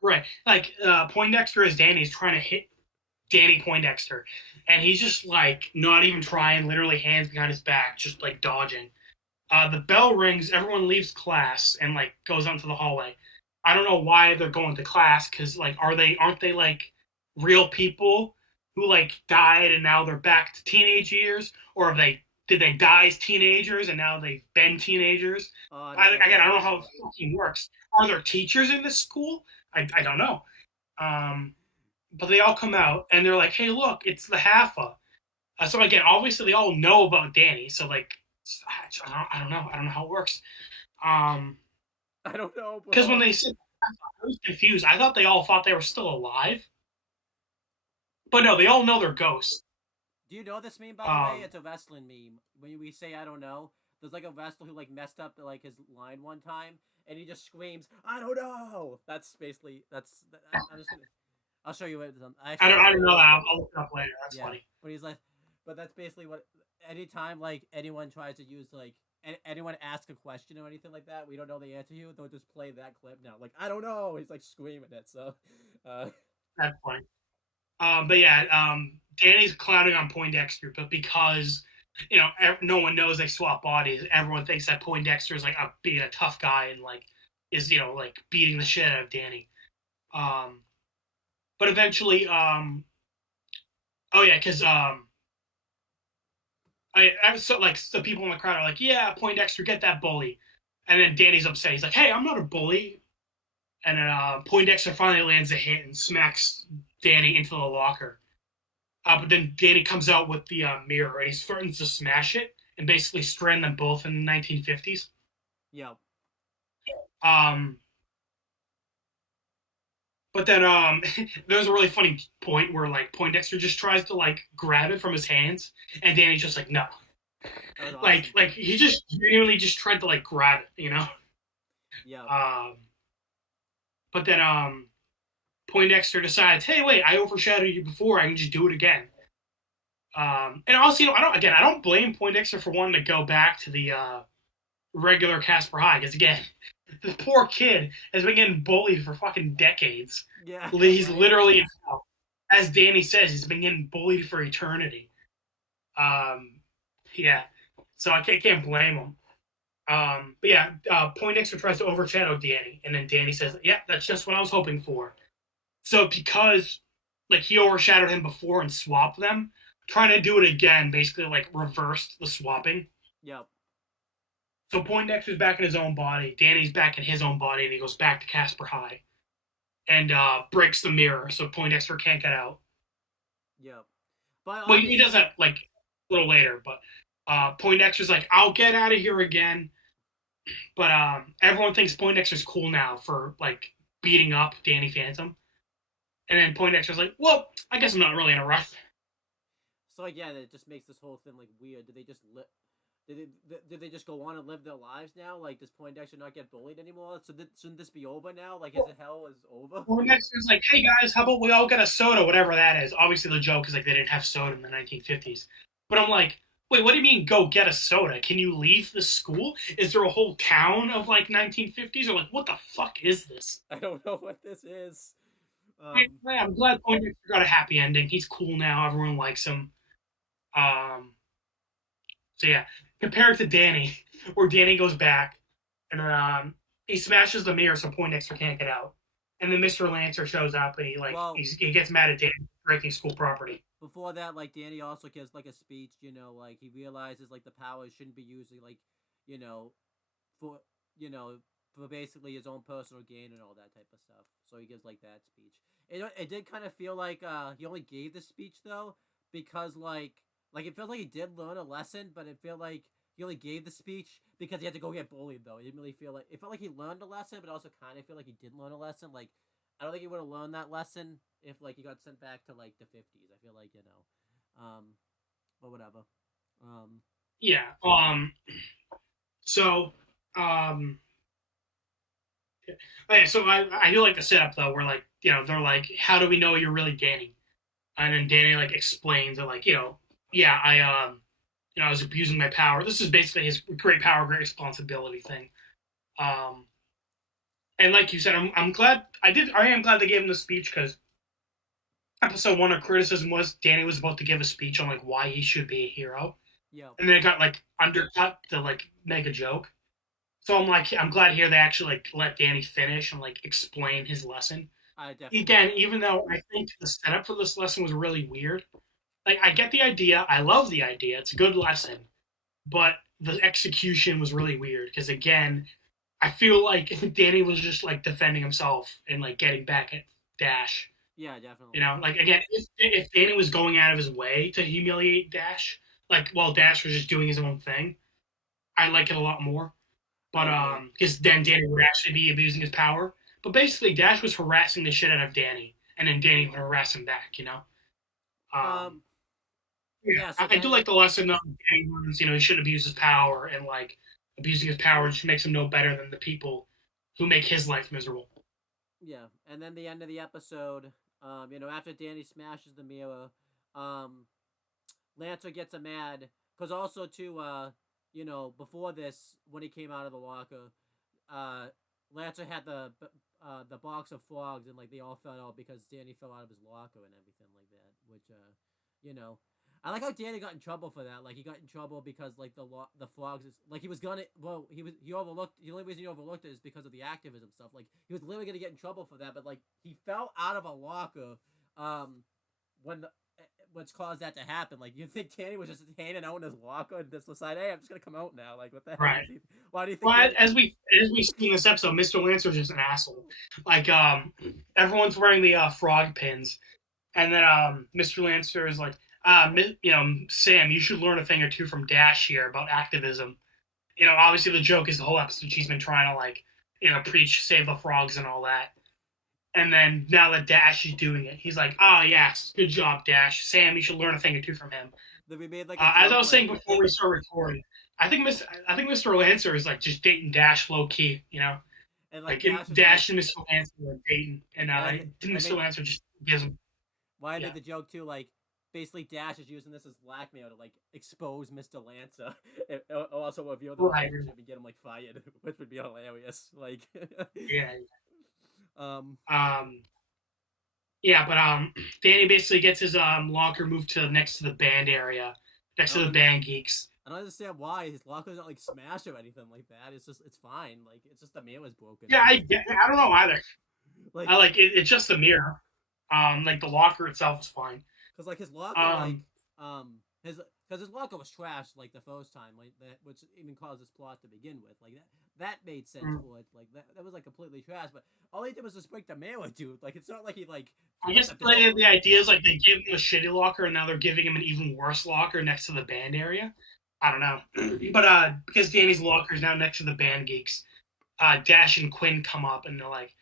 Right. Like Poindexter as Danny's trying to hit Danny Poindexter, and he's just like not even trying, literally hands behind his back, just like dodging. The bell rings, everyone leaves class and like goes out into the hallway. I don't know why they're going to class because like aren't they like real people who like died and now they're back to teenage years, or did they die as teenagers and now they've been teenagers? I don't know how it fucking works. Are there teachers in this school? I don't know. But they all come out and they're like, "Hey, look, it's the Haffa." So again, obviously they all know about Danny. So like, I don't know. I don't know how it works. I don't know. Because when they said, I was confused. I thought they all thought they were still alive. But no, they all know they're ghosts. Do you know this meme, by the way? It's a wrestling meme. When we say I don't know, there's like a wrestler who like messed up like his line one time, and he just screams, "I don't know." That's basically I'm just gonna. I'll show you what. I don't know that. I'll look it up later. That's funny. But he's like, but that's basically what. Anytime like anyone tries to use like anyone asks a question or anything like that, we don't know the answer to, they'll just play that clip now. Like I don't know. He's like screaming it. So. That's funny. But yeah, Danny's clowning on Poindexter, but because no one knows they swap bodies, everyone thinks that Poindexter is like being a tough guy and like is like beating the shit out of Danny. Um, but eventually, oh yeah, because I so like the people in the crowd are like, yeah, Poindexter, get that bully, and then Danny's upset. He's like, hey, I'm not a bully, and then Poindexter finally lands a hit and smacks Danny into the locker. But then Danny comes out with the mirror and he threatens to smash it and basically strand them both in the 1950s. Yeah. Um, but then there's a really funny point where like Poindexter just tries to like grab it from his hands, and Danny's just like no, That was like awesome. like he just genuinely just tried to like grab it, you know. Yeah. Um, but then Poindexter decides, hey, wait, I overshadowed you before. I can just do it again. And also, I don't blame Poindexter for wanting to go back to the regular Casper High because again, this poor kid has been getting bullied for fucking decades. Yeah. He's Right. literally, as Danny says, he's been getting bullied for eternity. Um, yeah, so I can't blame him. But yeah, Poindexter tries to overshadow Danny, and then Danny says, "Yeah, that's just what I was hoping for." So because like he overshadowed him before and swapped them, trying to do it again, basically like reversed the swapping. Yep. So Poindexter's back in his own body, Danny's back in his own body, and he goes back to Casper High and breaks the mirror, so Poindexter can't get out. Yep. But Well, on he the does that like a little later, but Poindexter's like, "I'll get out of here again," but everyone thinks Poindexter's cool now for like beating up Danny Phantom, and then Poindexter's like, "Well, I guess I'm not really in a rush." so again, it just makes this whole thing like weird. Did they just did they just go on and live their lives now? Like, does Poindexter not get bullied anymore? So shouldn't this be over now? Like, is it hell is over? Poindexter's like, "Hey guys, how about we all get a soda, whatever that is?" Obviously, the joke is like they didn't have soda in the 1950s, but I'm like, wait, what do you mean go get a soda? Can you leave the school? Is there a whole town of like 1950s? Or like, what the fuck is this? I don't know what this is. I'm glad Poindexter got a happy ending. He's cool now. Everyone likes him. Um, so yeah, compared to Danny, where Danny goes back and then he smashes the mirror so Poindexter can't get out, and then Mr. Lancer shows up and Well, he gets mad at Danny for breaking school property. before that, like Danny also gives like a speech. Like he realizes like the powers shouldn't be using like, you know, for you know for basically his own personal gain and all that type of stuff. So he gives like that speech. It did kind of feel like he only gave the speech though because like it felt like he did learn a lesson, but it felt like he only gave the speech because he had to go get bullied though. It didn't really feel like it felt like he learned a lesson, but also kind of feel like he didn't learn a lesson. Like I don't think he would have learned that lesson if like he got sent back to like the 50s. I feel like but whatever. Um, Yeah. So um. Okay, so I do like the setup though, where like they're like, how do we know you're really Danny? And then Danny like explains that like yeah I was abusing my power. This is basically his great power, great responsibility thing. Um, and like you said, I'm glad I am glad they gave him the speech because episode one of criticism was Danny was about to give a speech on like why he should be a hero, yeah, and then it got like undercut to like make a joke. So I'm glad here they actually like let Danny finish and like explain his lesson. I definitely Again, agree. even though I think the setup for this lesson was really weird, like I get the idea, I love the idea, it's a good lesson, but the execution was really weird because again, I feel like Danny was just like defending himself and like getting back at Dash. Yeah, definitely. Like again, if Danny was going out of his way to humiliate Dash, like while Dash was just doing his own thing, I like it a lot more. I But agree. because then Danny would actually be abusing his power. But basically, Dash was harassing the shit out of Danny, and then Danny would harass him back. Um, Um, yeah, yeah. So I do then, like the lesson though. Danny learns, he should abuse his power, and like abusing his power just makes him no better than the people who make his life miserable. yeah, and then the end of the episode. After Danny smashes the mirror, um, Lancer gets a mad because also too, before this when he came out of the locker, uh, Lancer had the the box of frogs, and like they all fell out because Danny fell out of his locker and everything like that. Which you know, I like how Danny got in trouble for that. Like he got in trouble because like the frogs is like he was gonna he overlooked the only reason he overlooked it is because of the activism stuff. Like he was literally gonna get in trouble for that, but like he fell out of a locker when the what's caused that to happen. Like you think Danny was just hanging out in his locker and just decided, hey, I'm just gonna come out now. Like what the hell? Right. Why do you think? Well, Danny... as we see in this episode, Mr. Lancer's just an asshole. Like everyone's wearing the frog pins, and then Mr. Lancer is like, Sam, you should learn a thing or two from Dash here about activism. Obviously the joke is the whole episode she's been trying to like, preach save the frogs and all that. And then now that Dash is doing it, he's like, oh, yes, good job, Dash. Sam, you should learn a thing or two from him. That we made like as I was saying before we start recording, I think Mr. Lancer is like just dating Dash low key, And like Dash and Mr. Lancer are dating, and Mr. Lancer just gives him. Why I made the joke too, like basically Dash is using this as blackmail to like expose Mr. Lancer, and also reveal the relationship and get him like fired, which would be hilarious. Like, yeah. Yeah, but Danny basically gets his locker moved to next to the band area, next to the band geeks. I don't understand why his locker's not like smashed or anything like that. It's fine. Like it's just the mirror is broken. Yeah, I don't know either. Like I like it. It's just the mirror. Like the locker itself is fine. Because like his locker, his locker was trashed like the first time, like that, which even caused this plot to begin with. Like that made sense for it. Like that was like completely trashed. But all he did was just break the mirror, dude. Like it's not like he like. I guess the idea is like they gave him a shitty locker and now they're giving him an even worse locker next to the band area. I don't know, but because Danny's locker is now next to the band geeks, Dash and Quinn come up and they're like,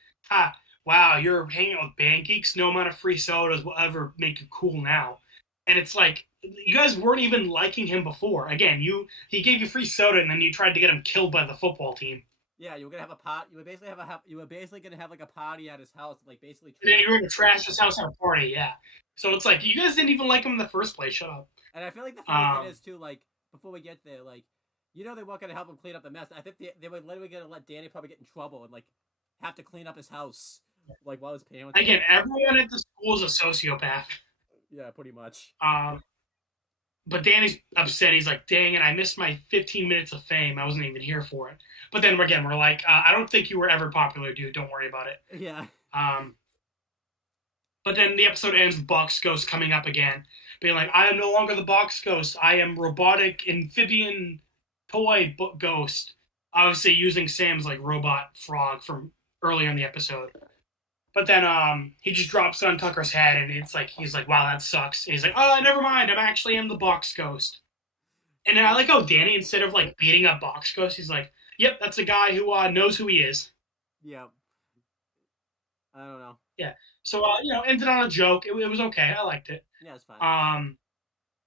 wow, you're hanging out with band geeks? No amount of free sodas will ever make you cool now. And it's like, you guys weren't even liking him before. Again, he gave you free soda and then you tried to get him killed by the football team. Yeah, you were gonna have a pot. You were basically gonna have like a party at his house, like basically. And then you were gonna trash his house at a party, yeah. So it's like you guys didn't even like him in the first place. Shut up. And I feel like the funny thing is too, like before we get there, like they weren't gonna help him clean up the mess. I think they were literally gonna let Danny probably get in trouble and like have to clean up his house, like while his parents. Again, everyone at the school is a sociopath. Yeah, pretty much. But Danny's upset. He's like, dang it, I missed my 15 minutes of fame. I wasn't even here for it. But then again, we're like, I don't think you were ever popular, dude. Don't worry about it. Yeah. But then the episode ends with Box Ghost coming up again, being like, I am no longer the Box Ghost. I am robotic amphibian toy ghost. Obviously using Sam's like robot frog from earlier in the episode. But then he just drops it on Tucker's head, and it's like he's like, "Wow, that sucks." And he's like, "Oh, never mind. I am the Box Ghost." And then I like how Danny, instead of like beating up Box Ghost, he's like, "Yep, that's a guy who knows who he is." Yeah. I don't know. Yeah. So ended on a joke. It was okay. I liked it. Yeah, it's fine.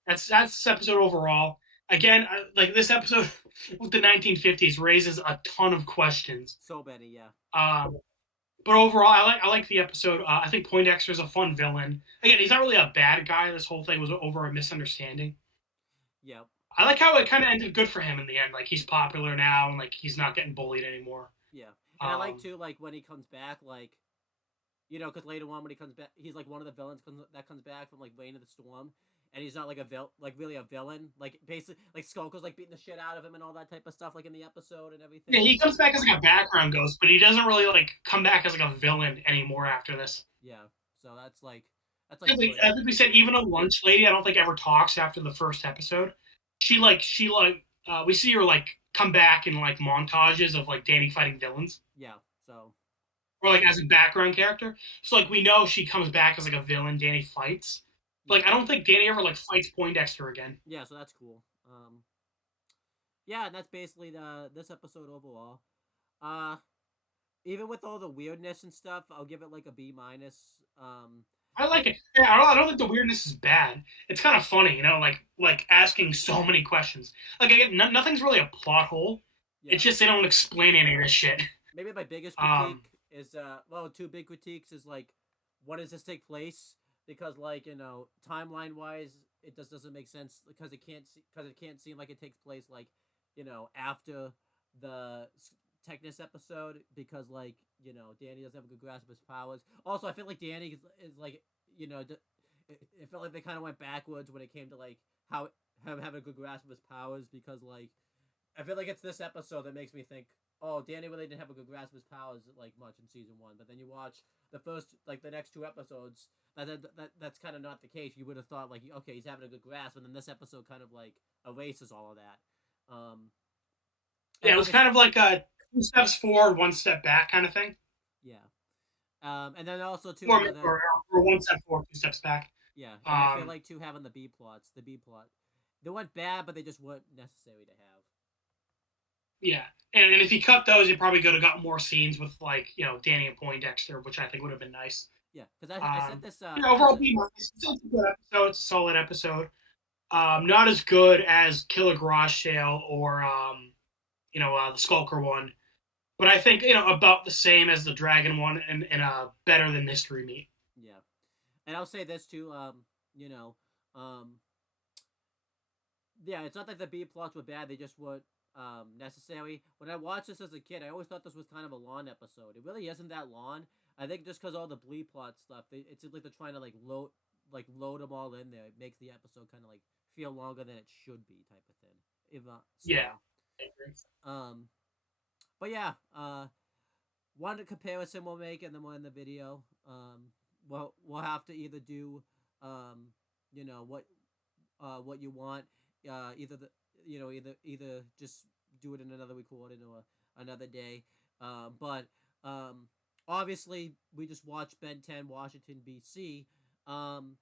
That's this episode overall. Again, like this episode with the 1950s raises a ton of questions. So many, yeah. But overall, I like the episode. I think Poindexter's a fun villain. Again, he's not really a bad guy. This whole thing was over a misunderstanding. Yeah. I like how it kind of ended good for him in the end. Like, he's popular now, and, like, he's not getting bullied anymore. Yeah. And I like, too, like, when he comes back, like, because later on when he comes back, he's, like, one of the villains that comes back from, like, Reign of the Storm. And he's not, like, really a villain. Like, basically, like, Skulker's, like, beating the shit out of him and all that type of stuff, like, in the episode and everything. Yeah, he comes back as, like, a background ghost, but he doesn't really, like, come back as, like, a villain anymore after this. Yeah, so that's, like... I think we said even a lunch lady, I don't think ever talks after the first episode. We see her, like, come back in, like, montages of, like, Danny fighting villains. Yeah, so... Or, like, as a background character. So, like, we know she comes back as, like, a villain Danny fights. Like, I don't think Danny ever, like, fights Poindexter again. Yeah, so that's cool. Yeah, and that's basically this episode overall. Even with all the weirdness and stuff, I'll give it, like, a B-. I like it. Yeah, I don't think the weirdness is bad. It's kind of funny, like asking so many questions. Like, again, nothing's really a plot hole. Yeah. It's just they don't explain any of this shit. Maybe my biggest critique is, two big critiques is, like, when does this take place? Because, like, timeline-wise, it just doesn't make sense because it can't seem like it takes place, like, after the Technus episode because, like, Danny doesn't have a good grasp of his powers. Also, I feel like Danny is like, it felt like they kind of went backwards when it came to like how him having a good grasp of his powers, because like I feel like it's this episode that makes me think, oh, Danny really didn't have a good grasp of his powers like much in season one. But then you watch the next two episodes, that's kind of not the case. You would have thought like, okay, he's having a good grasp, and then this episode kind of like erases all of that. Yeah, it was kind of like a 2 steps forward, 1 step back kind of thing. Yeah. And then also too, or 1 step forward, 2 steps back. Yeah, and I feel like too having the B plot, they weren't bad, but they just weren't necessary to have. Yeah, and if he cut those, he probably could have got more scenes with like Danny and Poindexter, which I think would have been nice. Yeah, because I said this. Overall, it's a good episode. It's a solid episode. Not as good as Killer Garage Sale or the Skulker one, but I think about the same as the Dragon one, and better than Mystery Meat. Yeah, and I'll say this too. Yeah, it's not that the B plots were bad; they just weren't necessary. When I watched this as a kid, I always thought this was kind of a long episode. It really isn't that long. I think just because all the B plot stuff, it seems like they're trying to load them all in there. It makes the episode kind of like feel longer than it should be, type of thing. Yeah. But yeah, one comparison we'll make, and then we'll end the video. We'll have to either do, what you want, either just do it in another recording or another day. But obviously we just watched Ben 10 Washington BC, and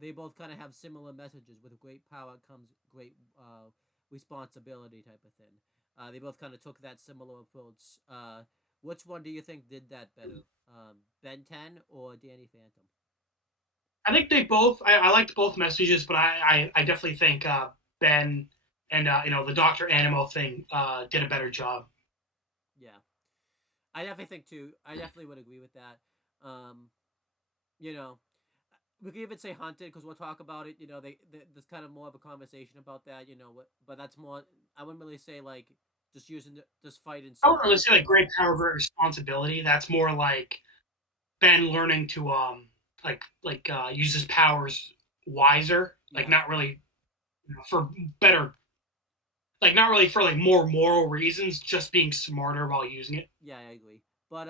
they both kind of have similar messages. With great power comes great responsibility, type of thing. They both kind of took that similar approach. Which one do you think did that better, Ben 10 or Danny Phantom? I think they both. I liked both messages, but I definitely think Ben and the Dr. Animo thing did a better job. Yeah, I definitely think too. I definitely would agree with that. We could even say Hunted, because we'll talk about it. There's kind of more of a conversation about that. But that's more. I wouldn't really say like just fighting. I wouldn't really say like great power, great responsibility. That's more like Ben learning to use his powers wiser. Like not really for better. Like not really for like more moral reasons, just being smarter while using it. Yeah, I agree. But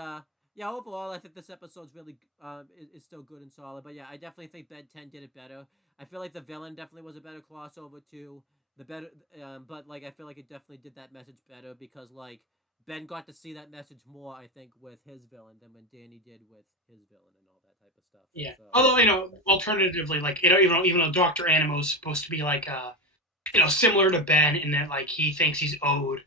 yeah, overall, I think this episode's really is still good and solid. But yeah, I definitely think Ben 10 did it better. I feel like the villain definitely was a better crossover too. But like I feel like it definitely did that message better, because like Ben got to see that message more, I think, with his villain than when Danny did with his villain and all that type of stuff. Yeah. So, although alternatively, like even though Dr. Animo is supposed to be like similar to Ben in that like he thinks he's owed,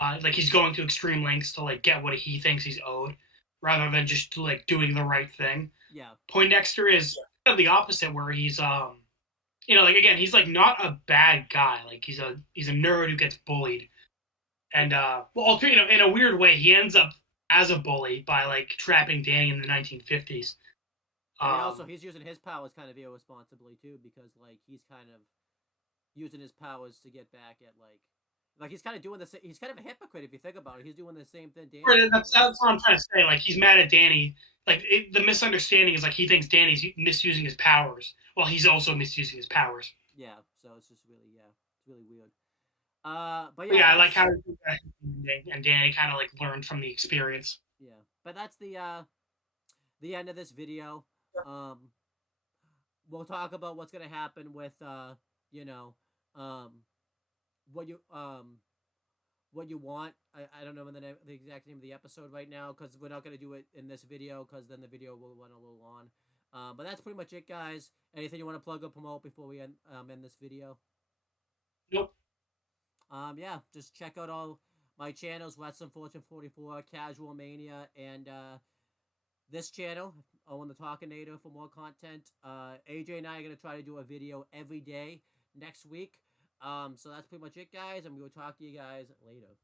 like he's going to extreme lengths to like get what he thinks he's owed, rather than just like doing the right thing. Yeah. Poindexter is kind of the opposite, where he's like again, he's like not a bad guy. Like he's a nerd who gets bullied, and in a weird way, he ends up as a bully by like trapping Danny in the 1950s. And also, he's using his powers kind of irresponsibly too, because like he's kind of using his powers to get back at like he's kind of doing this. He's kind of a hypocrite if you think about it. He's doing the same thing. Danny that's what I'm trying to say. Like he's mad at Danny. Like the misunderstanding is like he thinks Danny's misusing his powers, while he's also misusing his powers. Yeah, so it's just really it's really weird. But yeah, I like how and Danny kind of like learned from the experience. Yeah, but that's the end of this video. We'll talk about what's gonna happen with what you want. I don't know the exact name of the episode right now, because we're not gonna do it in this video, because then the video will run a little long. But that's pretty much it, guys. Anything you want to plug or promote before we end this video? Nope. Yeah, just check out all my channels: Wrestling Fortune 44, Casual Mania, and this channel, Owen the Talkinator, for more content. AJ and I are gonna try to do a video every day next week. So that's pretty much it, guys, and we will talk to you guys later.